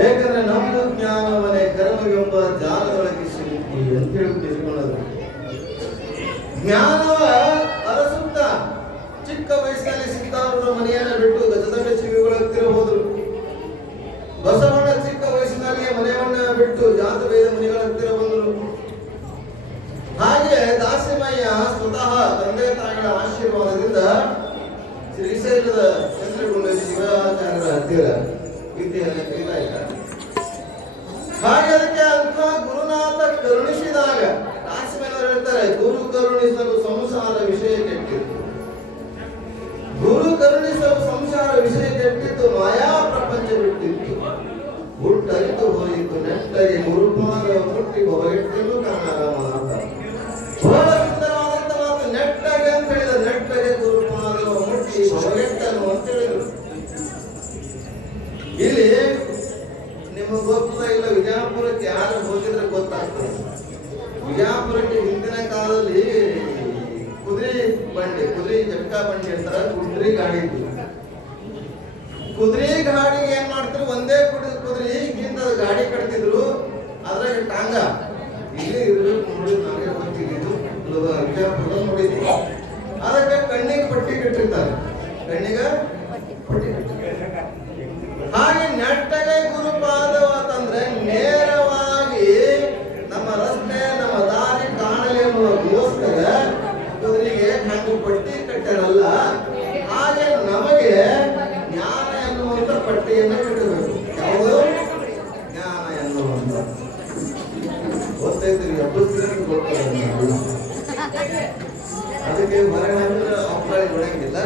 ಏಕೆಂದ್ರೆ ನಮ್ಮದು ಜ್ಞಾನವನ್ನೇ ಕರ್ಮವೆಂಬ ಜಾಲದೊಳಗೆ ಸಿಲುಕಿ ಅಂತ ಹೇಳಿ ತಿಳ್ಕೊಳ್ಳೋದು. ಜ್ಞಾನವ ಅರಸುತ್ತ ಚಿಕ್ಕ ವಯಸ್ಸಿನಲ್ಲಿ ಸಿದ್ಧಾರೂಢರ ಮನೆಯನ್ನ ಬಿಟ್ಟು ಗಜದಂಡ ಶ್ರೀಗಳ ಹತ್ತಿರ ಹೋದರು. ಬಸವಣ್ಣ ಚಿಕ್ಕ ವಯಸ್ಸಿನಲ್ಲಿ ಮನೆಯನ್ನ ಬಿಟ್ಟು ಜಾತವೇದ ಮುನಿಗಳ ಹತ್ತಿರ ಬಂದರು. ಹಾಗೆ ದಾಸಿಮಯ್ಯ ಸ್ವತಃ ತಂದೆ ತಾಯಿಗಳ ಆಶೀರ್ವಾದದಿಂದ ಶ್ರೀಶೈಲದ ಚಂದ್ರಗುಂಡ ಶಿವಾಚಾರ್ಯರ ಹತ್ತಿರ ವಿದ್ಯೆಯನ್ನು ಕಲಿತಾ ಇದ್ದಾರೆ. ಹಾಗೆ ಅದಕ್ಕೆ ಅಂತ ಗುರುನಾಥ ಕರುಣಿಸಿದಾಗ ದಾಸಿಮಯ್ಯನವರು ಹೇಳ್ತಾರೆ, ಗುರು ಕರುಣಿಸಲು ಸಂಸಾರ ವಿಷಯ ಕೆಟ್ಟಿತ್ತು, ಗುರು ಕರುಣಿಸಲು ಸಂಸಾರ ವಿಷಯ ಕೆಟ್ಟಿತ್ತು, ಮಾಯಾ ಪ್ರಪಂಚ ಬಿಟ್ಟಿತ್ತು, ಹುಟ್ಟರಿತು ಹೋಯಿತು ನೆಟ್ಟಗೆ ಗುರುಪಾದ ಮುಟ್ಟಿ ಹೊರಗೆಟ್ಟಲು ಕಾಣಲ ಮಾತ. ಬಹಳ ಸುಂದರವಾದಂತ ಮಾತು, ನೆಟ್ಟಗೆ ಅಂತ ಹೇಳಿದ, ನೆಟ್ಟಗೆ ಗುರುಪಾದ ಮುಟ್ಟಿ ಹೊರಗೆಟ್ಟನು ಅಂತ ಹೇಳಿದ್ರು. ಇಲ್ಲಿ ನಿಮಗೆ ಗೊತ್ತದ ಇಲ್ಲ, ವಿಜಯಪುರಕ್ಕೆ ಯಾರು ಹೋಗಿದ್ರೆ ಗೊತ್ತಾಗ್ತದೆ. ವಿಜಯಪುರಕ್ಕೆ ಹಿಂದಿನ ಕಾಲದಲ್ಲಿ ಕುದುರೆ ಜಟ್ಕಾ ಬಂಡಿ ಅಂತಾರ, ಕುದುರೆ ಗಾಡಿ ಇತ್ತು. ಕುದುರೆ ಗಾಡಿಗೆ ಏನ್ ಮಾಡ್ತಾರೆ, ಒಂದೇ ಕುದುರೆ ಹಿಂದ ಗಾಡಿ ಕಟ್ತಿದ್ರು, ಅದ್ರಾಗ ಟಾಂಗ ಇಲ್ಲಿ ಇರ್ಬೇಕು ನೋಡಿ, ನಾವೇ ಗೊತ್ತಿದ್ದು ವಿಜಯಪುರದಲ್ಲಿ ನೋಡಿದ್ವಿ. ಅದಕ್ಕೆ ಕಣ್ಣಿಗೆ ಪಟ್ಟಿ ಕಟ್ಟಿರ್ತಾರೆ, ಕಣ್ಣಿಗೆ ಪಟ್ಟಿ ಕಟ್ಟಿರ್ತಾರೆ. ಹಾಗೆ ನೆಟ್ಟಗೆ ಗುರುಪಾದವ ಅಂತಂದ್ರೆ ನೇರವಾಗಿ ನಮ್ಮ ರಸ್ತೆ ನಮ್ಮ ದಾರಿ ಕಾಣಲಿ ಅನ್ನೋದಕ್ಕೋಸ್ಕರ ಕುದುರೆಗೆ ಹಂಗು ಪಟ್ಟಿ ಕಟ್ಟರಲ್ಲ. ಹಾಗೆ ನಮಗೆ ಜ್ಞಾನ ಎನ್ನುವಂತ ಪಟ್ಟಿಯನ್ನು ಕಟ್ಟಬೇಕು. ಯಾವುದು ಜ್ಞಾನ ಎನ್ನುವಂತ ಗೊತ್ತೈತ್ರಿ, ಅದಕ್ಕೆ ಹೊರಗಡೆ ಅಪ್ಪಳಿ ಬಿಡಂಗಿಲ್ಲ.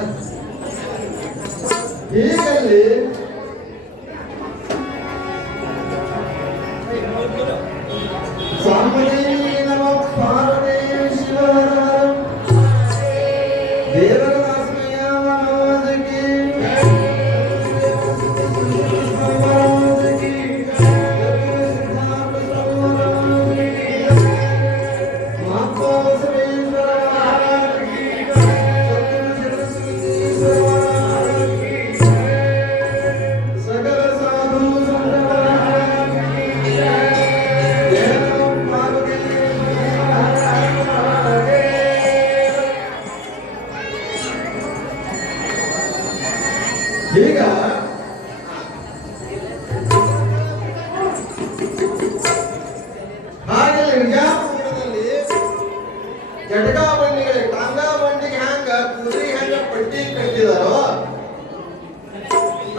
ಹೀಗಲ್ಲಿ ಈಗ ಹಾಗೆ ವಿಜಯಪುರದಲ್ಲಿ ಜಟಕಾ ಬಂಡಿಗಳಿಗೆ, ಟಾಂಗಾ ಬಂಡಿಗೆ ಹ್ಯಾಂಗ ಕುದುರೆ ಹ್ಯಾಂಗ ಪಟ್ಟಿ ಕಟ್ಟಿದಾರೋ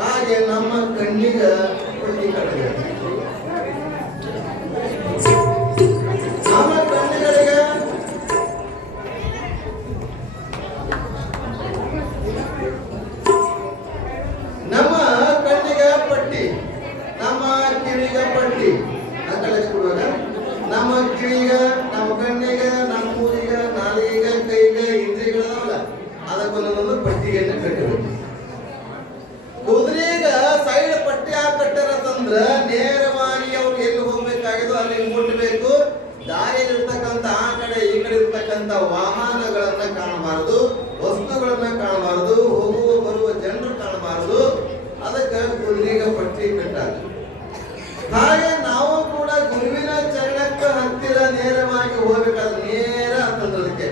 ಹಾಗೆ ನಮ್ಮ ಕಣ್ಣಿಗೆ ಪಟ್ಟಿ ಕಟ್ಟಿದ್ದಾರೆ. ನಮ್ಮ ಕಣ್ಣುಗಳಿಗೆ ನಮ್ಮ ನಾಲಿಗೆ ನಮ್ಮೂರಿಗೆ ನಾಲಿಗೆ ಕೈಗೆ ಇಂದ್ರಿಯಗಳದಾವಲ್ಲ ಅದಕ್ಕೊಂದೊಂದು ಪಟ್ಟಿಗೆಯನ್ನು ಕಟ್ಟಬೇಕು. ಕುದುರೆಗ ಸೈಡ್ ಪಟ್ಟಿ ಯಾಕೆ ಕಟ್ಟಾರತ್ತಂದ್ರ ನೇರವಾಗಿ ಅವ್ರು ಎಲ್ಲಿ ಹೋಗ್ಬೇಕಾಗಿದ್ದು ಅಲ್ಲಿ ಮುಟ್ಟಬೇಕು. ದಾರಿಯಲ್ಲಿರ್ತಕ್ಕಂಥ ಆ ಕಡೆ ಈ ಕಡೆ ಇರ್ತಕ್ಕಂಥ ವಾಹನಗಳನ್ನ ಕಾಣಬಾರದು, ವಸ್ತುಗಳನ್ನ ಕಾಣಬಾರದು, ಹೋಗುವ ಬರುವ ಜನರು ಕಾಣಬಾರದು. ಅದಕ್ಕೆ ಕುದುರೆಗೆ ಪಟ್ಟಿ ಕಟ್ಟಾರ. ಹಾಗೆ ನಾವು ಕೂಡ ಗುರುವಿನ ಚರಣಕ್ಕೆ ಹತ್ತಿರ ನೇರವಾಗಿ ಹೋಗ್ಬೇಕಾದ್ರೆ ನೇರ ಅಂತಂದ್ರದಕ್ಕೆ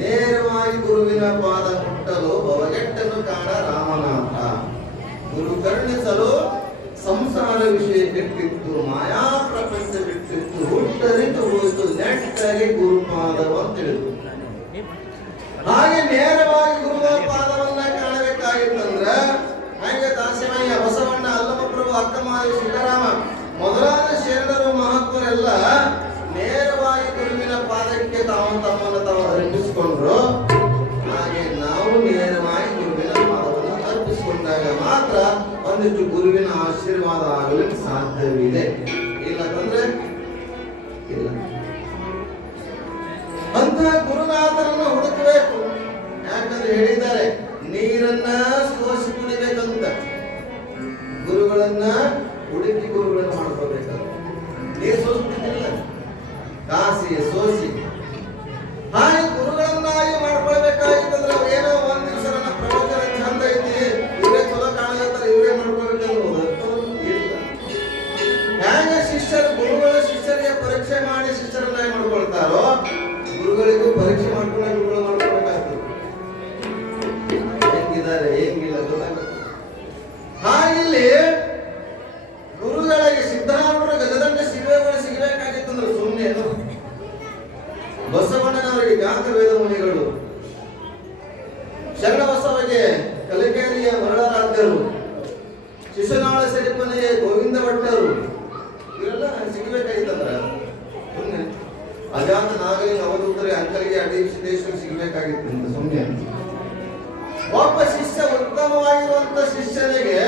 ನೇರವಾಗಿ ಗುರುವಿನ ಪಾದ ಮುಟ್ಟಲು ಭವಗೆಟ್ಟನು ಕಾಣ ರಾಮನಾಥ. ಗುರು ಕರುಣಿಸಲು ಸಂಸಾರ ವಿಷಯ ಬಿಟ್ಟಿತ್ತು, ಮಾಯಾ ಪ್ರಪಂಚ ಬಿಟ್ಟಿತ್ತು, ಹುಟ್ಟರಿತು ಹೋಯಿತು ನೆಟ್ಟಾಗಿ ಗುರುಪಾದವ ತಿಳಿದು. ಹಾಗೆ ನೇರವಾಗಿ ಗುರುವ ಪಾದವನ್ನ ಕಾಣಬೇಕಾಗಿತ್ತಂದ್ರ ಹಾಗೆ ದಾಸಿಮಯ್ಯ, ಬಸವಣ್ಣ, ಅಲ್ಲಮಪ್ರಭು, ಅಕ್ಕಮಾರಿ, ಸಿದ್ದರಾಮ ಮೊದಲಾದ ಶರಣರು ಮಹಾತ್ಮರೆಲ್ಲ ನೇರವಾಗಿ ಗುರುವಿನ ಪಾದಕ್ಕೆ ತಮ್ಮನ್ನು ತಾವು ಅರ್ಪಿಸಿಕೊಂಡ್ರು. ಹಾಗೆ ನಾವು ನೇರವಾಗಿ ಗುರುವಿನ ಪಾದವನ್ನು ಅರ್ಪಿಸಿಕೊಂಡಾಗ ಮಾತ್ರ ಒಂದಿಷ್ಟು ಗುರುವಿನ ಆಶೀರ್ವಾದ ಆಗಲಿಕ್ಕೆ ಸಾಧ್ಯವಿದೆ. ಇಲ್ಲಂತಂದ್ರೆ ಇಲ್ಲ. ಅಂತಹ ಗುರುನಾಥರನ್ನು ಹುಡುಕಬೇಕು. ಯಾಕಂದ್ರೆ ಹೇಳಿದ್ದಾರೆ ನೀರನ್ನ ಸೋಸಿ ಕುಡಿಬೇಕಂತ. ಗುರುಗಳನ್ನ ಹುಡುಕಿ ಗುರುಗಳನ್ನ ಮಾಡ್ಕೋಬೇಕಾದ್ರೆ ನೀರು ಸೋಸ್ಬಿಟ್ಟಿಲ್ಲ, ಕಾಸಿ ಸೋಸಿ. ಹಾಗೆ ಗುರುಗಳನ್ನಾಗಿ ಮಾಡ್ಕೊಳ್ಬೇಕಾಗಿತ್ತಂದ್ರೆ ಅವ್ರು ಏನೋ ಒಂದ್ ದಿವಸ ನನ್ನ ಪ್ರವಚನ ಚಂದ ಐತಿ, ಇವರೇ ಚಲೋ ಕಾಣಕತ್ತಾರೆ, ಇವರೇ ಮಾಡ್ಕೋಬೇಕನ್ನೋದು ಇಲ್ಲ. ಹೇಗೆ ಶಿಷ್ಯರು ಗುರುಗಳ ಶಿಷ್ಯರಿಗೆ ಪರೀಕ್ಷೆ ಮಾಡಿ ಶಿಷ್ಯರನ್ನಾಗಿ ಮಾಡ್ಕೊಳ್ತಾರೋ ಗುರುಗಳಿಗೂ ಪರೀಕ್ಷೆ ಮಾಡ್ಕೊಂಡ ಗುರುಗಳು ಮಾಡ್ಕೊಳ್ಬೇಕಾಗ್ತದೆ. ಹೆಂಗಿದ್ದಾರೆ ಹೆಂಗಿಲ್ಲ ಗೊತ್ತಾಗುತ್ತೆ. ಹಾಗಿಲ್ಲಿ ಗುರುಗಳಿಗೆ ಸಿದ್ದರಾಮರು ಗಜದಂಡ ಶಿಲ್ವೆಗಳು ಸಿಗಬೇಕಾಗಿತ್ತಂದ್ರೆ ಸುಮ್ಮನೆ ಬಸವಣ್ಣನವರಿಗೆ ಗಾಂಧ ವೇದ ಮುನಿಗಳು, ಶರಣಬಸವಗೆ ಕಲಿಕೇರಿಯ ಮರಳರಾಧ್ಯರು, ಶಿಶುನಾಳ ಸಿರಿಪನಿಗೆ ಗೋವಿಂದ ಭಟ್ಟರು ಇವರೆಲ್ಲ ಸಿಗಬೇಕಾಗಿತ್ತಂದ್ರ ಸುಮ್ಮನೆ ಅಜಾತ ನಾಗಲಿಂಗ ಅವಧೂತರೆ ಅಂಕಲಿಗೆ ಅಡಿ ಸಿದ್ದೇಶ್ವರ ಸಿಗಬೇಕಾಗಿತ್ತು ಸುಮ್ಮನೆ. ಒಬ್ಬ ಶಿಷ್ಯ ಉತ್ತಮವಾಗಿರುವಂತ ಶಿಷ್ಯನಿಗೆ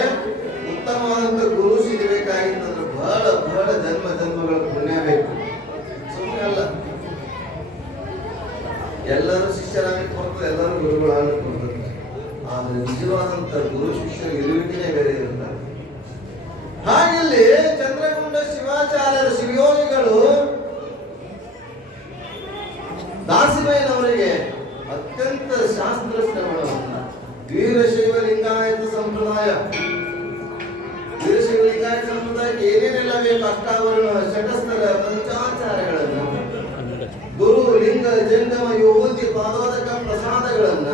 ಉತ್ತಮವಾದಂತ ಗುರು ಸಿಗಬೇಕಾಗಿತ್ತಂದ್ರೆ ಬಹಳ ಬಹಳ ಜನ್ಮ ಜನ್ಮಗಳ ಪುಣ್ಯ ಬೇಕು, ಸುಮ್ಮನೆ ಅಲ್ಲ. ಎಲ್ಲರೂ ಶಿಷ್ಯರಾಗಲಿಕ್ಕೆ ಬರ್ತದೆ, ಎಲ್ಲರೂ ಗುರುಗಳಾಗಲಿಕ್ಕೆ ಬರ್ತದೆ. ಆದ್ರೆ ನಿಜವಾದಂತ ಗುರು ಶಿಷ್ಯರ ಇರುವಿಕೆನೇ ಬೇರೆ ಇರುತ್ತಾರೆ. ಹಾಗಿಲ್ಲಿ ಚಂದ್ರಗುಂಡ ಶಿವಾಚಾರ್ಯರು ಶಿವಯೋಗಿಗಳು ದಾಸಿಮಯ್ಯನವರಿಗೆ ಅತ್ಯಂತ ಶಾಸ್ತ್ರ ಶ್ರವಣವನ್ನ ವೀರಶೈವ ಲಿಂಗಾಯತ ಸಂಪ್ರದಾಯ, ವೀರಶೈವ ಲಿಂಗಾಯತ ಸಂಪ್ರದಾಯಕ್ಕೆ ಏನೇನೆಲ್ಲ ಬೇಕು ಅಷ್ಟಾವರಣ ಷಟಸ್ಥಲ ಪಂಚಾಚಾರಗಳನ್ನು, ಗುರು ಲಿಂಗ ಜಂಗಮ ಯೋಗಿ ಪಾದೋದಕ ಪ್ರಸಾದಗಳನ್ನ,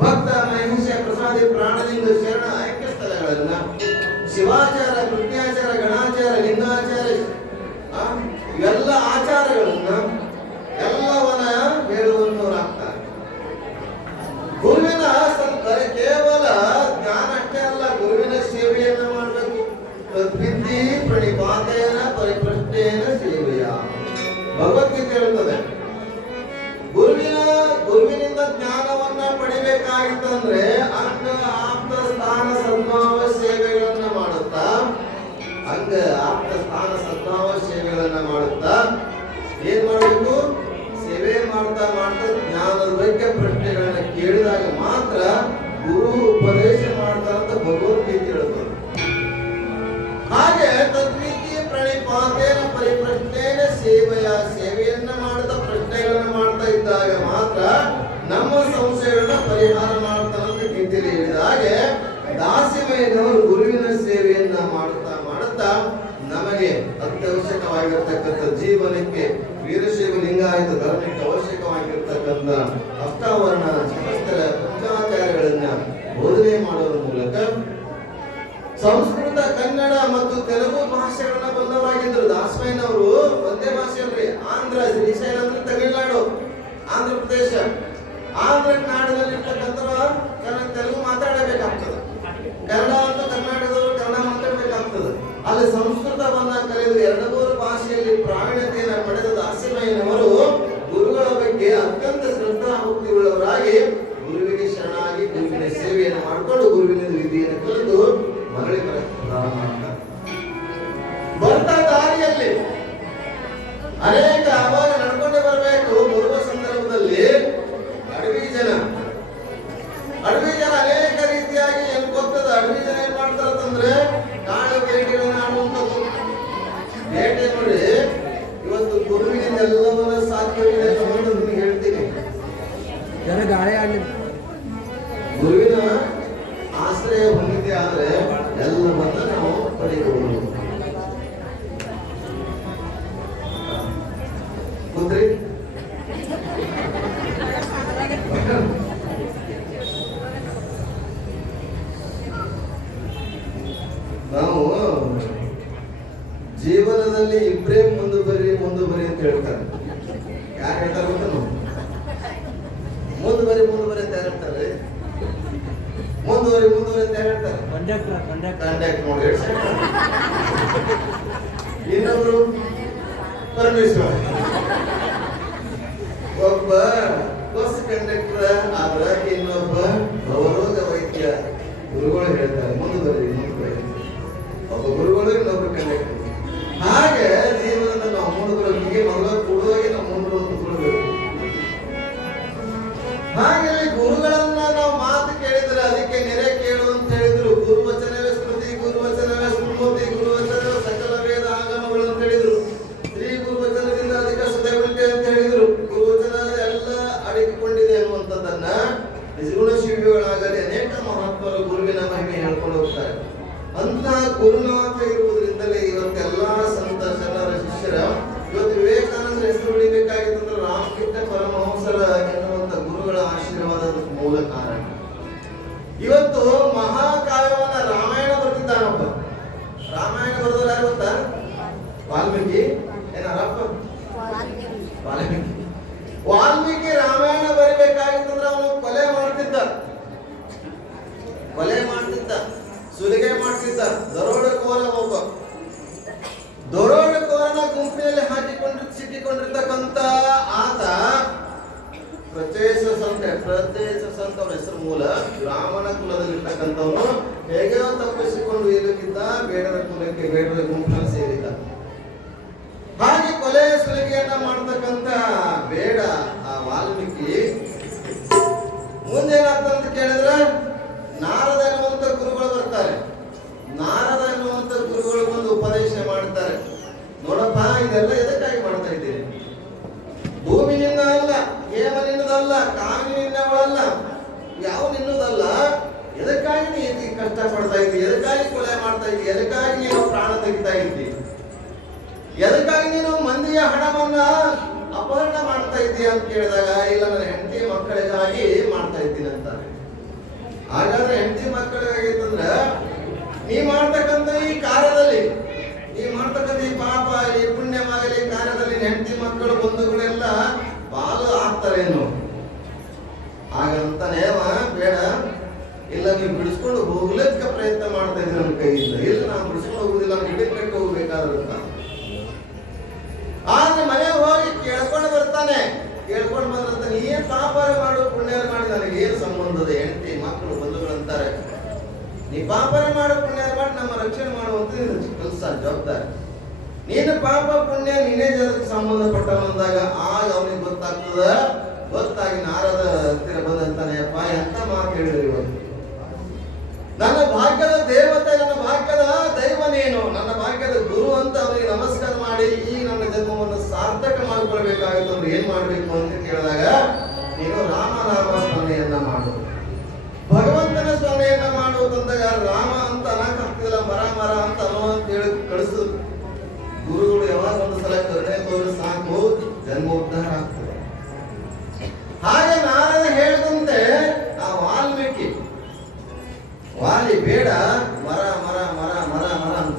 ಭಕ್ತ ಮಹಿಷ ಪ್ರಸಾದಿ ಪ್ರಾಣಲಿಂಗ ಶರಣ ಐಕ್ಯ ಸ್ಥಳಗಳನ್ನ, ಶಿವಾಚಾರ ಕೃತ್ಯಾಚಾರ ಗಣಾಚಾರ ಲಿಂಗಾಚಾರ ಇವೆಲ್ಲ ಆಚಾರಗಳನ್ನ ಎಲ್ಲವನ್ನ ಹೇಳುವಂತವರಾಗ್ತಾರೆ. ಗುರುವಿನ ಕೇವಲ ಜ್ಞಾನ ಅಷ್ಟೇ ಅಲ್ಲ, ಗುರುವಿನ ಸೇವೆಯನ್ನ ಮಾಡಬೇಕು. ತದ್ವಿದ್ಧಿ ಪ್ರಣಿಪಾತೇನ ಪರಿಪ್ರಶ್ನೇನ ಸೇವೆಯ ಭಗವದ್ಗೀತೆ ಹೇಳುತ್ತದೆ. ಗುರುವಿನಿಂದ ಜ್ಞಾನವನ್ನ ಪಡಿಬೇಕಾಗಿತ್ತಂದ್ರೆ ಅಂಗ ಆಪ್ತ ಸ್ಥಾನ ಸದ್ಭಾವ ಸೇವೆಗಳನ್ನ ಮಾಡುತ್ತಾ ಏನ್ ಮಾಡಬೇಕು? ಸೇವೆ ಮಾಡ್ತಾ ಜ್ಞಾನದ ಬಗ್ಗೆ ಪ್ರಶ್ನೆಗಳನ್ನ ಕೇಳಿದಾಗ ಮಾತ್ರ ಗುರು ಉಪದೇಶ ಮಾಡ್ತಾರಂತ ಭಗವದ್ಗೀತೆ ಹೇಳುತ್ತದೆ. ಹಾಗೆ ತದ್ವಿತಿ ಪ್ರಣಿಪಾತೇನ ಪರಿಪ್ರಶ್ನೇನ ಸೇವೆಯನ್ನ ಮಾಡ್ತಾ ಪ್ರಶ್ನೆಗಳನ್ನ ಮಾಡ್ತಾ ಇದ್ದಾಗ ಮಾತ್ರ ನಮ್ಮ ಸಂಶಯಗಳನ್ನ ಪರಿಹಾರ ಮಾಡ್ತಾರಂತ ಗೀತೆಯಲ್ಲಿ ಹೇಳಿದ ಹಾಗೆ ದಾಸಿಮಯ್ಯನವರು ಗುರುವಿನ ಸೇವೆಯನ್ನ ಮಾಡುತ್ತಾ ನಮಗೆ ಅತ್ಯವಶ್ಯಕವಾಗಿರ್ತಕ್ಕಂಥ ಜೀವನಕ್ಕೆ ವೀರಶೈವ ಲಿಂಗಾಯತ ಧರ್ಮಕ್ಕೆ ಅವಶ್ಯಕವಾಗಿರ್ತಕ್ಕಂಥ ಅಷ್ಟಾವರಣ ಷಟಸ್ಥಲ ಪಂಚಾಚಾರ್ಯಗಳನ್ನ ಬೋಧನೆ ಮಾಡೋದ್ರ ಮೂಲಕ ಸಂಸ್ಕೃತ, ಕನ್ನಡ ಮತ್ತು ತೆಲುಗು ಭಾಷೆಗಳನ್ನ ಬಲ್ಲವಾಗಿದ್ರು. ದಾಸಮಯ್ಯನವರು ಒಂದೇ ಭಾಷೆ ಅಲ್ರಿ. ಆಂಧ್ರ, ಶ್ರೀಶೈಲ ಅಂದ್ರೆ ತಮಿಳುನಾಡು, ಆಂಧ್ರ ಪ್ರದೇಶ, ಆಂಧ್ರ ನಾಡಿನಲ್ಲಿ ತೆಲುಗು ಮಾತಾಡಬೇಕಾಗ್ತದೆ. ಕನ್ನಡ ಅಂತ ಕರ್ನಾಟಕದವರು ಕನ್ನಡ ಮಾತಾಡಬೇಕಾಗ್ತದೆ. ಅಲ್ಲಿ ಸಂಸ್ಕೃತವನ್ನ ಕಲಿತು 2-3 ಭಾಷೆಯಲ್ಲಿ ಪ್ರಾವೀಣ್ಯತೆಯನ್ನು ಪಡೆದ ದಾಸಿಮಯ್ಯನವರು ಗುರುಗಳ ಬಗ್ಗೆ ಅತ್ಯಂತ ಶ್ರದ್ಧಾಭಕ್ತಿ ಉಳ್ಳವರಾಗಿ ಗುರುವಿಗೆ ಶರಣಾಗಿ ಗುರುವಿನ ಸೇವೆಯನ್ನು ಮಾಡಿಕೊಂಡು ಗುರುವಿನ ವಿಧಿಯನ್ನು ಕಲಿತು ಮರಳಿ ಮಾಡ್ತಾರೆ. ಬರ್ತಾ ದಾರಿಯಲ್ಲಿ ಅನೇಕ ಅವಾಗ ನಡ್ಕೊಂಡೇ ಬರ್ಬೇಕು. ಬೇಟೆ ನೋಡಿ ಇವತ್ತು ಗುರುವಿನಿಂದ ಎಲ್ಲವನ್ನ ಸಾಧ್ಯವಿದೆ ಅನ್ನೋದು ನಿಮಗೆ ಹೇಳ್ತೀನಿ. ಗಾಳಿ ಆಡಲಿ ಗುರುವಿನ ಆಶ್ರಯ ಹೊಂದಿದೆ ಆದ್ರೆ ಎಲ್ಲವನ್ನ ನಾವು ಪಡೆಯಬಹುದು. ಕುದ್ರಿ ನಾವು ಜೀವನದಲ್ಲಿ ಇಬ್ಬರೇ ಮುಂದೆ ಬರ್ರಿ ಅಂತ ಹೇಳ್ತಾರೆ. ಯಾರು ಹೇಳ್ತಾರೆ ಗೊತ್ತ? ಮುಂದೆ ಬರ್ರಿ ಅಂತ ಯಾರು ಹೇಳ್ತಾರೆ? ಮುಂದುವರಿ ಅಂತ ಯಾರು ಹೇಳ್ತಾರೆ? ಕಂಡಕ್ಟರ್ ನೋಡಿ. ಇನ್ನೊಬ್ರು ಪರಮೇಶ್ವರ. ಒಬ್ಬ ಬಸ್ ಕಂಡಕ್ಟರ್ ಆದ್ರ ಇನ್ನೊಬ್ಬ ಅವರೋಗ ವೈದ್ಯ. ಗುರುಗಳು ಹೇಳ್ತಾರೆ ಮುಂದುವರಿ. ಒಬ್ಬ ಗುರುಗಳು ಇನ್ನೊಬ್ರು ಕಂಡಕ್ಟರ್. ಹಾಗೆ ಜೀವನದ ನಾವು ಮುಂದುವರೆಗೆ ಮಗ ಕೊಡುವಾಗ ನಾವು ಮುಂದುವರೆಬೇಕು. ಹಾಗೆ ಗುರುಗಳನ್ನ ನಾವು ಮಾತು ಕೇಳಿದ್ರೆ ಅದಕ್ಕೆ ನೆರೆ ಕೇಳು ಅಂತ ಹೇಳಿದ್ರು. ಗುರುವಚನವೇ ಸ್ಮೃತಿ, ಗುರುವಚನವೇ ಸ್ಮೃತಿ, ಗುರುವಚನವೇ ಸಕಲ ವೇದ ಆಗಮಗಳು ಅಂತ ಹೇಳಿದ್ರು. ಶ್ರೀ ಗುರುವಚನದಿಂದ ಅಧಿಕ ಸುಧೆ ಅಂತ ಹೇಳಿದ್ರು. ಗುರುವಚನ ಎಲ್ಲ ಅಡಗಿಕೊಂಡಿದೆ ಅನ್ನುವಂಥದ್ದನ್ನ ನಿಜಗುಣ ಶಿಲ್ಪಿಗಳಾಗಲಿ ಅನೇಕ ಮಹಾತ್ಮರು ಗುರುವಿನ ಮಹಿಮೆ ಹೇಳ್ಕೊಂಡು ಹೋಗ್ತಾರೆ. ಅಂತ ಗುರುನಾಥ ಇರುವುದರಿಂದಲೇ ಇವತ್ತೆಲ್ಲಾ ಸಂತ ಜನರ ಶಿಷ್ಯರ ಇವತ್ತು ವಿವೇಕಾನಂದ ಹೆಸರು ಉಳಿಬೇಕಾಗಿತ್ತು. ರಾಮಕೃಷ್ಣ ಪರಮಹಂಸರ ಎನ್ನುವಂತ ಗುರುಗಳ ಆಶೀರ್ವಾದದ ಮೂಲ ಕಾರಣ. ಇವತ್ತು ಮಹಾಕಾವ್ಯವನ್ನ ರಾಮಾಯಣ ಬರೆದಿದ್ದಾನೊಬ್ಬ. ರಾಮಾಯಣ ಬರೆದವರು ಯಾರು ಗೊತ್ತಾ? ವಾಲ್ಮೀಕಿ. ಏನಾರಪ್ಪ ವಾಲ್ಮೀಕಿ ರಾಮಾಯಣ ಬರಿಬೇಕಾಗಿತ್ತಂದ್ರೆ ಅವನು ಕೊಲೆ ಮಾಡ್ತಿದ್ದ, ಸುಲಿಗೆ ಮಾಡ್ತಿದ್ದ. ದರೋಡೆಕೋರ ಒಬ್ಬ. ದರೋಡೆಕೋರನ ಗುಂಪಿನಲ್ಲಿ ಸಿಕ್ಕಿಕೊಂಡಿರ್ತಕ್ಕಂಥ ಆತ ಪ್ರಚೇಶ ಸಂತ ಅವನ ಹೆಸರು ಮೂಲ. ಬ್ರಾಹ್ಮಣ ಕುಲದಲ್ಲಿರ್ತಕ್ಕಂಥವನು ಹೇಗೆ ತಪ್ಪಿಸಿಕೊಂಡು ಇಲ್ಲಿದ್ದ, ಬೇಡರ ಕುಲಕ್ಕೆ ಬೇಡರ ಗುಂಪಿನಲ್ಲಿ ಸೇರಿದ್ದ. ಹಾಗೆ ಕೊಲೆ ಸುಲಿಗೆಯನ್ನ ಮಾಡತಕ್ಕಂತ ಬೇಡ ಆ ವಾಲ್ಮೀಕಿ ಮುಂದೇನಾಗ್ತಂತ ಕೇಳಿದ್ರೆ ನಾರದ ಎನ್ನುವಂತ ಗುರುಗಳು ಬರ್ತಾರೆ. ನಾರದ ಎನ್ನುವಂತ ಗುರುಗಳು ಬಂದು ಉಪದೇಶ ಮಾಡ್ತಾರೆ. ನೋಡಪ್ಪ, ಇದೆಲ್ಲ ಎದಕ್ಕಾಗಿ ಮಾಡ್ತಾ ಇದ್ದೀರಿ? ಭೂಮಿ ನಿನ್ನ ಅಲ್ಲ, ಹೇಮ ನಿನ್ನದಲ್ಲ, ಕಾಮಿ ನಿನ್ನವಳಲ್ಲ, ಯಾವ ನಿನ್ನದಲ್ಲ. ಎದಕ್ಕಾಗಿ ನೀನು ಕಷ್ಟ ಪಡ್ತಾ ಇದ್ದಿ? ಎದಕ್ಕಾಗಿ ಕೊಲೆ ಮಾಡ್ತಾ ಇದ್ದಿ? ಎದಕ್ಕಾಗಿ ನೀನು ಪ್ರಾಣ ತೆಗಿತಾ ಇದ್ದಿ? ಎದಕ್ಕಾಗಿ ನೀನು ಮಂದಿಯ ಹಣವನ್ನ ಅಪಹರಣ ಮಾಡ್ತಾ ಇದ್ದೀಯ ಅಂತ ಕೇಳಿದಾಗ, ಇಲ್ಲ ನನ್ನ ಹೆಂಡತಿ ಮಕ್ಕಳಿಗಾಗಿ ಮಾಡ್ತಾ ಇದ್ದೀನಿ ಅಂತ. ಹಾಗಾದ್ರೆ ಹೆಂಡತಿ ಮಕ್ಕಳಿಗಾಗಿತ್ತಂದ್ರೆ ನೀ ಮಾಡ್ತಕ್ಕಂಥ ಈ ಕಾರ್ಯದಲ್ಲಿ, ನೀ ಮಾಡ್ತಕ್ಕಂಥ ಈ ಪಾಪ, ಈ ಪುಣ್ಯವಾಗಲಿ ಕಾರ್ಯದಲ್ಲಿ ಹೆಂಡತಿ ಮಕ್ಕಳು ಬಂಧುಗಳೆಲ್ಲ ಪಾಲು ಆಗ್ತಾರೇನು? ಹಾಗಂತಾನೆ ಬೇಡ, ಇಲ್ಲ ನೀವು ಬಿಡಿಸ್ಕೊಂಡು ಹೋಗ್ಲಿಕ್ಕೆ ಪ್ರಯತ್ನ ಮಾಡ್ತಾ ಇದ್ರೆ ನನ್ನ ಕೈಯಿಂದ. ಇಲ್ಲ, ನಾನು ಬಿಡಿಸ್ಕೊಂಡು ಹೋಗುದಿಲ್ಲ, ನಾನು ಗಿಡಕ್ಕೆ ಕಟ್ಟಿ ಹೋಗ್ಬೇಕಾದ್ರಂತ. ಆದ್ರೆ ಮನೆಗೆ ಹೋಗಿ ಕೇಳ್ಕೊಂಡು ಬರ್ತಾನೆ. ಕೇಳ್ಕೊಂಡು ಬಂದ್ರಂತ, ನೀ ಪಾಪಾರ ಮಾಡು ಪುಣ್ಯಾರ ಮಾಡಿ ನನಗೆ ಏನು ಸಂಬಂಧದ? ಹೆಂಡತಿ ಮಕ್ಕಳು ಬಂಧುಗಳಂತಾರೆ. ನೀ ಪಾಪಾರ ಮಾಡು ಪುಣ್ಯಾರ ಮಾಡಿ ನಮ್ಮ ರಕ್ಷಣೆ ಮಾಡುವಂತ ಕೆಲಸ, ಜವಾಬ್ದಾರಿ. ನೀನು ಪಾಪ ಪುಣ್ಯ ನೀನೇ ಜನಕ್ಕೆ ಸಂಬಂಧಪಟ್ಟವಂದಾಗ ಆಗ ಅವನಿಗೆ ಗೊತ್ತಾಗ್ತದ. ಗೊತ್ತಾಗಿ ನಾರದ ಹತ್ತಿರ ಬಂದಂತಾನೆ, ಅಪ್ಪ ಎಂತ ಮಾತು ಹೇಳಿದ್ರಿ ಇವತ್ತು. ನನ್ನ ಭಾಗ್ಯದ ದೇವತೆ, ನನ್ನ ಭಾಗ್ಯದ ದೈವ ನೀನು, ನನ್ನ ಭಾಗ್ಯದ ಗುರು ಅಂತ ಅವನಿಗೆ ನಮಸ್ಕಾರ ಮಾಡಿ ಈ ನನ್ನ ಜನ್ಮವನ್ನು ಸಾರ್ಥಕ ಮಾಡಿಕೊಳ್ಬೇಕಾಗಿತ್ತು. ಅಂದ್ರೆ ಏನ್ ಮಾಡ್ಬೇಕು ಅಂತ ಕೇಳಿದಾಗ, ನೀನು ರಾಮನಾಮ ಸ್ಮರಣೆಯನ್ನ ಮಾಡು, ಭಗವಂತನ ಸ್ಮರಣೆಯನ್ನ ಮಾಡುವುದಂದಾಗ ರಾಮ ಅಂತ ಅನ್ನಕ್ಕಾಗ್ತಿಲ್ಲ, ಮರ ಅಂತ ಅನ್ನೋ ಅಂತ ಹೇಳಿ ಕಳಿಸು. ಗುರುಗಳು ಯಾವಾಗ ಒಂದು ಸಲ ಕರುಣೆ ತೋರಿ ಸಾಕು, ಜನ್ಮೋದ್ಧಾರ ಆಗ್ತದೆ. ಹಾಗೆ ನಾರದ ಹೇಳಿದಂತೆ ಆ ವಾಲಿ ಬೇಡ, ಮರ ಅಂತ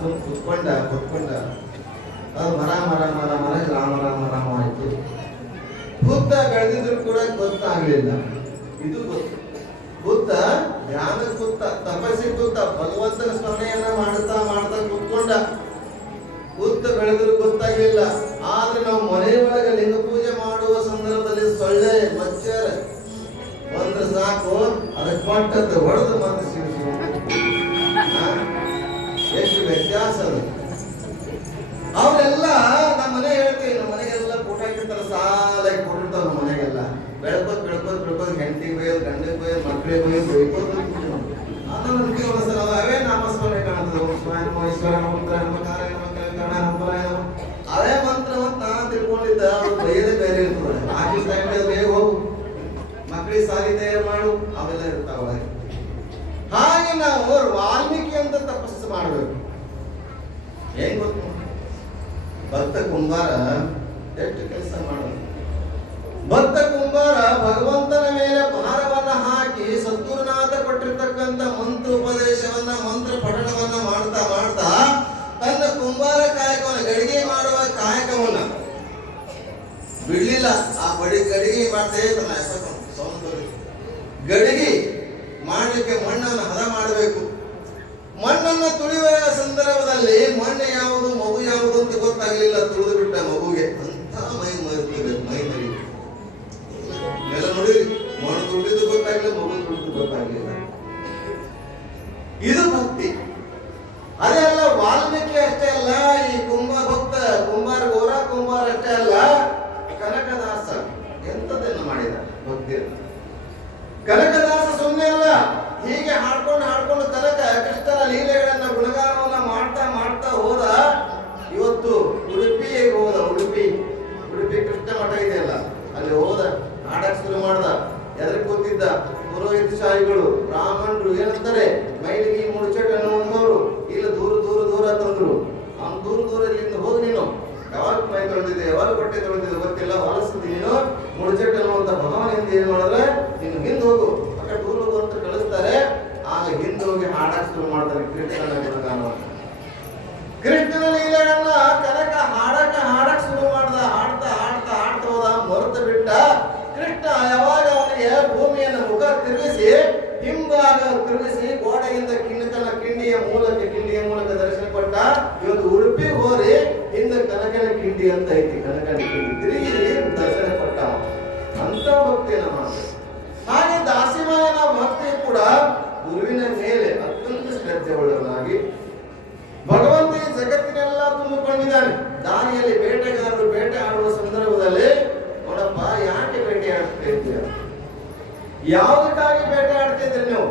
ಕುತ್ಕೊಂಡ ಅದು ಮರ ರಾಮ ಆಯ್ತು. ಬುದ್ಧ ಬೆಳೆದಿದ್ರು ಕೂಡ ಗೊತ್ತಾಗ್ಲಿಲ್ಲ. ಇದು ಬುದ್ಧ ಧ್ಯಾನ ಕೂತ, ತಪಸ್ಸಿ ಕೂತ, ಭಗವಂತನ ಸ್ಮರಣೆಯನ್ನ ಮಾಡ್ತಾ ಕೂತ್ಕೊಂಡ. ಬುದ್ಧ ಬೆಳೆದ್ರು ಗೊತ್ತಾಗ್ಲಿಲ್ಲ. ಆದ್ರೆ ನಾವು ಮನೆಯೊಳಗೆ ಲಿಂಗ ಪೂಜೆ ಮಾಡುವ ಸಂದರ್ಭದಲ್ಲಿ ಸೊಳ್ಳೆ ಮಚ್ಚರ ಬಂದ್ರೆ ಸಾಕು, ಅದಕ್ಕೆ ಪಟ್ಟದ್ದು ಹೊಡೆದು ಮತ್ತೆ ಎಷ್ಟು ವ್ಯತ್ಯಾಸ ಅದು. ಅವರೆಲ್ಲ ನಮ್ಮ ಮನೆ ಹೇಳ್ತೀವಿ, ನಮ್ಮ ಮನೆಗೆಲ್ಲ ಫೋಟೋ ಹಾಕಿರ್ತಾರೆ, ಸಾಲಾಗಿ ಕೊಟ್ಟಿರ್ತಾವ. ನಮ್ಮ ಮನೆಗೆಲ್ಲ ಬೆಳಕೋದ್ ಹೆಂಡತಿಗೆ ಬೈಯೋದು, ಗಂಡಿಗೆ ಬೈಯೋದು, ಮಕ್ಕಳಿಗೆ ಬೈಯೋದು, ಅವೇ ನಾಮಸ್ಮರಣೆ ಕಾಣ್ತದೆ. ಈಶ್ವರ ನಮ ಭಕ್ತ ಕುಂಬಾರ ಎಷ್ಟು ಕೆಲಸ ಮಾಡೋದು. ಭಕ್ತ ಕುಂಬಾರ ಭಗವಂತನ ಮೇಲೆ ಭಾರವನ್ನ ಹಾಕಿ ಸದ್ಗುರುನಾಥ ಕೊಟ್ಟಿರ್ತಕ್ಕಂಥ ಮಂತ್ರ ಉಪದೇಶವನ್ನ ಮಂತ್ರ ಪಠಣವನ್ನ ಮಾಡ್ತಾ ಮಾಡ್ತಾ ತನ್ನ ಕುಂಬಾರ ಕಾಯಕವನ್ನ ಗಡಿಗೆ ಮಾಡುವ ಕಾಯಕವನ್ನ ಬಿಡ್ಲಿಲ್ಲ. ಆ ಗಡಿಗೆ ಮಾಡ್ತೇ ಗಡಿಗೆ ಮಾಡಲಿಕ್ಕೆ ಮಣ್ಣನ್ನು ಹದ ಮಾಡಬೇಕು. ಮಣ್ಣನ್ನು ತುಳಿಯುವ ಸಂದರ್ಭದಲ್ಲಿ ಮಣ್ಣು ಯಾವುದು ಮಗು ಯಾವುದು ಅಂತ ಗೊತ್ತಾಗಲಿಲ್ಲ. ತುಳಿದು ಬಿಟ್ಟ ಮಗುಗೆ ಅಂತ ಮೈ ಮರಿ ಎಲ್ಲ ನೋಡಿರಿ, ಮಣ್ಣು ತುಳಿದು ಗೊತ್ತಾಗ್ಲಿಲ್ಲ, ಮಗು ತುಳಿದು ಗೊತ್ತಾಗ್ಲಿಲ್ಲ. ಇದು ಭಕ್ತಿ. ಅದೇ ಅಲ್ಲ, ವಾಲ್ಮೀಕಿ ಅಷ್ಟೇ ಅಲ್ಲ, ಈ ಕುಂಬಾರ ಗೌರ ಕುಂಬಾರ ಅಷ್ಟೇ ಅಲ್ಲ, ಕನಕದಾಸ ಎಂತದನ್ನು ಮಾಡಿದ ಭಕ್ತಿಯನ್ನು. ಕನಕದಾಸ ಸುಮ್ಮನೆ ಅಲ್ಲ, ಹೀಗೆ ಹಾಡ್ಕೊಂಡು ಕನಕ ಕೃಷ್ಣನ ಲೀಲೆಗಳನ್ನ ಗುಣಗಾನವನ್ನ ಮಾಡ್ತಾ ಮಾಡ್ತಾ ಹೋದ. ಇವತ್ತು ಉಡುಪಿಗೆ ಹೋದ. ಉಡುಪಿ ಕೃಷ್ಣ ಮಠ ಇದೆಯಲ್ಲ, ಅಲ್ಲಿ ಹೋದ, ನಾಟಕ ಶುರು ಮಾಡ್ದ. ಎದುರು ಕೂತಿದ್ದ ಪುರೋಹಿತ ಶಾಹಿಗಳು, ಬ್ರಾಹ್ಮಣರು ಏನಂತಾರೆ, ಮೈಲಿಗೆ ಮುಡ್ಚಟ್ ಅನ್ನುವಂಥವ್ರು ಇಲ್ಲ ದೂರ ತಂದ್ರು. ಅವ್ನು ದೂರ ಇಲ್ಲಿಂದ ಹೋಗಿ ನೀನು ಯಾವಾಗ ಮೈ ತೊಳೆದಿದ್ದೆ, ಯಾವಾಗ ಬಟ್ಟೆ ತೊಳೆದಿದ್ದೆ ಗೊತ್ತಿಲ್ಲ, ಹೊಲಸಿದ್ದಿ ನೀನು ಮುಡ್ಚಟ್ ಅನ್ನುವಂಥ ಭಗವಾನಿಂದ ಏನ್ ಮಾಡಿದ್ರೆ ನೀನು ಹಿಂದೆ ಹೋಗು, ಅಕ್ಕ ದೂರ ಹೋಗು ಅಂತ ಕಳಿಸ್ತಾರೆ. ಆಗ ಹಿಂದೆ ಹೋಗಿ ಹಾಡಕ್ ಶುರು ಮಾಡ್ತಾರೆ ಕೃಷ್ಣನ ಗುಣಗಾನವನ್ನು. ಕೃಷ್ಣನ ಲೀಲೆಗಳನ್ನ ಕನಕ ಹಾಡಕ್ ಶುರು ಮಾಡ್ದ. ಹಾಡ್ತಾ ಹೋದ, ಮರೆತು ಬಿಟ್ಟ. ಕೃಷ್ಣ ಯಾವಾಗ ಅವನಿಗೆ ಭೂಮಿಯನ್ನು ಮುಖ ಹಿಂಭಾಗ ತಿರುಗಿಸಿ ಗೋಡೆಯಿಂದ ಕಿಂಡಿಯ ಮೂಲಕ ದರ್ಶನ ಕೊಟ್ಟ. ಇವತ್ತು ಉಡುಪಿ ಹೋರಿ ಹಿಂದೆ ಕನಕನ ಕಿಂಡಿ ಅಂತ ಐತಿ, ಕನಕನ ಕಿಂಡಿ ತಿರುಗಿ ದರ್ಶನ ಕೊಟ್ಟ. ಅಂತ ಭಕ್ತಿಯನ್ನು ಮಾಡ್ತಾರೆ. ಹಾಗೆ ದಾಸಿಮಯನ ಭಕ್ತಿ ಕೂಡ ಗುರುವಿನ ಮೇಲೆ ಅತ್ಯಂತ ಶ್ರದ್ಧೆ ಉಳ್ಳವನಾಗಿ ಭಗವಂತ ಈ ಜಗತ್ತಿನೆಲ್ಲ ತುಂಬಿಕೊಂಡಿದ್ದಾನೆ. ದಾರಿಯಲ್ಲಿ ಬೇಟೆಗಾರರು ಬೇಟೆ ಆಡುವ ಸಂದರ್ಭದಲ್ಲಿ ನೋಡಪ್ಪ, ಯಾಕೆ ಬೇಟೆ ಆಡ್ತಾ ಇದ್ದೀರ, ಯಾವುದಕ್ಕಾಗಿ ಬೇಟೆ ಆಡ್ತಾ ಇದ್ರಿ ನೀವು,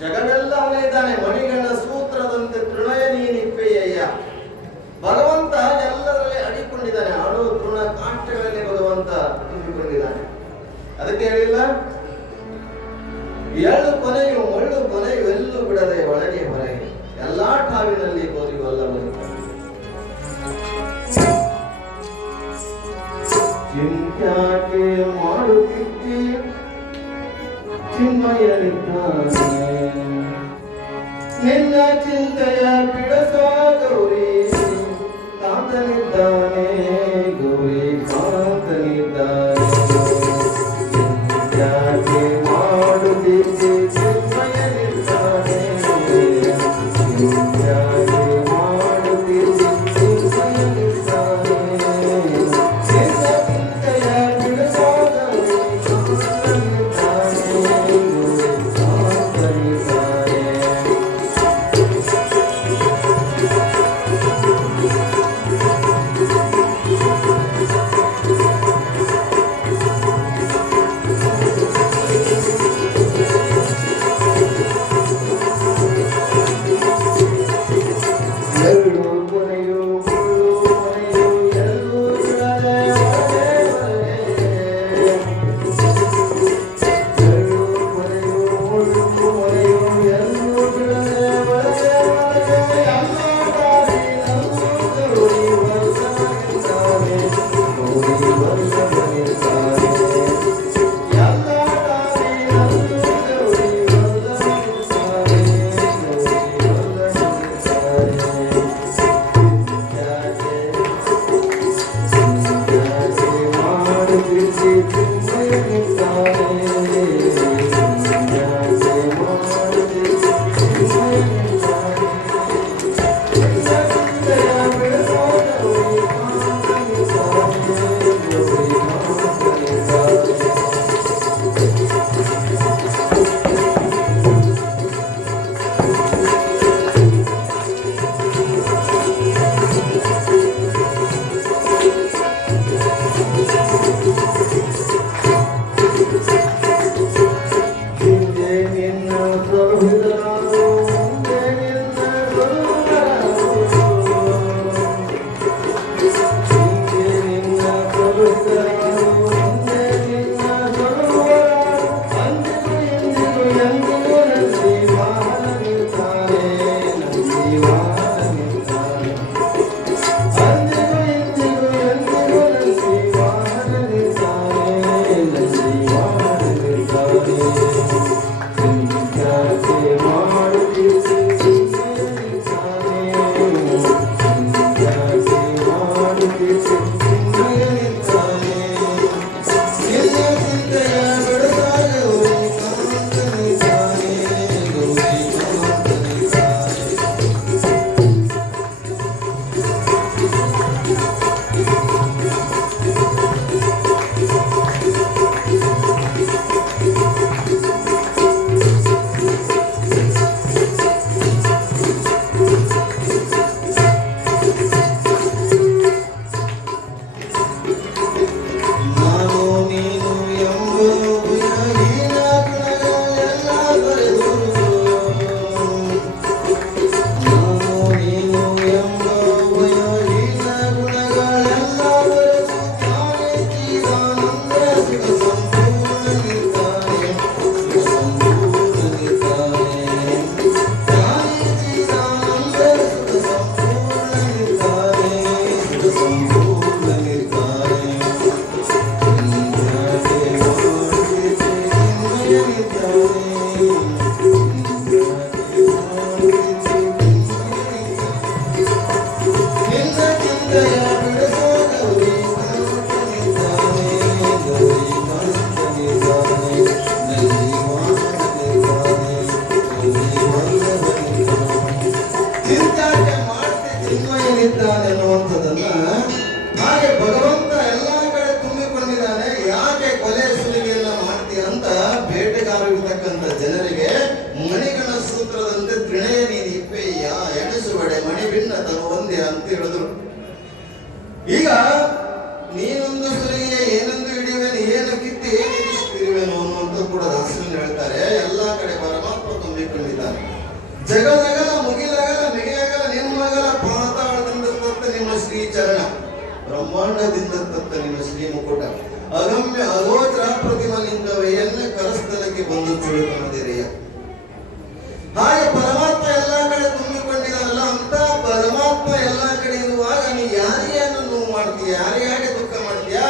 ಜಗವೆಲ್ಲ ಅವನೇ ಇದ್ದಾನೆ, ಮಣಿಗಳ ಸೂತ್ರದಂತೆ ತೃಣಯ ನೀನಿಪ್ಪೆಯ್ಯ. ಭಗವಂತ ಎಲ್ಲರಲ್ಲಿ ಅಡಿಕೊಂಡಿದ್ದಾನೆ, ಅಣು ತೃಣ ಕಾಷ್ಟಗಳಲ್ಲಿ ಭಗವಂತ ತುಂಬಿಕೊಂಡಿದ್ದಾನೆ. ಅದಕ್ಕೆ ಹೇಳಿಲ್ಲ, ಎಳ್ಳು ಕೊನೆಯು ಮಳ್ಳು ಕೊನೆಯು ಎಲ್ಲೂ ಬಿಡದೆ ಒಳಗೆ ಹೊರಗೆ ಎಲ್ಲಾ ಠಾವಿನಲ್ಲಿ ಕೋರಿವಲ್ಲವನು. ಚಿಂತ್ಯಾಕೆ ಮಾಡುತ್ತಿದ್ದಿ ಚಿನ್ಮಯನಿದ್ದಾನೆ, ನಿನ್ನ ಚಿಂತೆಯ ಬಿಡಸೋ ಗೌರಿ ಕಾಂತನಿದ್ದಾನೆ, ಗೌರಿ ಕಾಂತನಿದ್ದಾನೆ. ಚಿಂತ್ಯಾಕೆ ಮಾಡುತ್ತಿದ್ದಿ ಚಿನ್ಮಯನಿದ್ದಾನೆ, ಚಿಂತ್ಯಾಕೆ ಮಾಡುತ್ತಿದ್ದಿ ಚಿನ್ಮಯನಿದ್ದಾನೆ, ನಿನ್ನ ಚಿಂತೆಯ ಬಿಡಸೋ ಗೌರಿ ಕಾಂತನಿದ್ದಾನೆ, ಗೌರಿ ಕಾಂತನಿದ್ದಾನೆ. ತುಂಬಿಕೊಂಡಿದ್ದಾನೆ ಅನ್ನುವಂಥದ್ದನ್ನ, ಹಾಗೆ ಭಗವಂತ ಎಲ್ಲಾ ಕಡೆ ತುಂಬಿಕೊಂಡಿದ್ದಾನೆ, ಯಾಕೆ ಕೊಲೆ ಸುಲಿಗೆಯನ್ನ ಮಾಡ್ತೀಯ ಅಂತ ಬೇಟೆಗಾರರಿರ್ತಕ್ಕಂಥ ಜನರಿಗೆ ಮಣಿಗಣ ಸೂತ್ರದಂತೆ ತ್ರಿಣಯ ನೀನು ಇಪ್ಪೆಯ್ಯ ಎಣಿಸುವಡೆ ಮಣಿ ಭಿನ್ನ ತನು ಒಂದೇ ಅಂತ ಹೇಳಿದ್ರು. ಈಗ ನೀನೊಂದು ಸುಲಿಗೆ ಏನೆಂದು ಹಿಡಿಯುವೆನು, ಏನು ಕಿತ್ತಿ ಏನಿರುವೆನು ಅನ್ನುವಂಥದ್ದು ಕೂಡ ದಾಸರನ್ನು ಹೇಳ್ತಾರೆ. ಎಲ್ಲಾ ಕಡೆ ಪರಮಾತ್ಮ ತುಂಬಿಕೊಂಡಿದ್ದಾನೆ. ಜಗದಗಲ ಮುಗಿಲಗಲ ಮಿಗಿಲಗಲ ನಿಮ್ಮಗಲ ಪಾತಾಳದಿಂದ ತತ್ತ ನಿಮ್ಮ ಶ್ರೀಚರಣ, ಬ್ರಹ್ಮಾಂಡದಿಂದ ತತ್ತ ನಿಮ್ಮ ಶ್ರೀ ಮುಕುಟ, ಅಗಮ್ಯ ಅಗೋಚರ ಪ್ರತಿಮಲಿಂಗವೆಯನ್ನ ಕರಸ್ಥಲಕ್ಕೆ ಬಂದು ಚುಳುಕುವುದಿರೆಯ. ಹಾಗೆ ಪರಮಾತ್ಮ ಎಲ್ಲಾ ಕಡೆ ತುಂಬಿಕೊಂಡಿದ್ದಾನಲ್ಲ, ಅಂತ ಪರಮಾತ್ಮ ಎಲ್ಲಾ ಕಡೆ ಇರುವಾಗ ನೀ ಯಾರಿಯನ್ನು ನೋವು ಮಾಡ್ತೀಯ, ಯಾರಿಗಾಗೆ ದುಃಖ ಮಾಡ್ತೀಯ,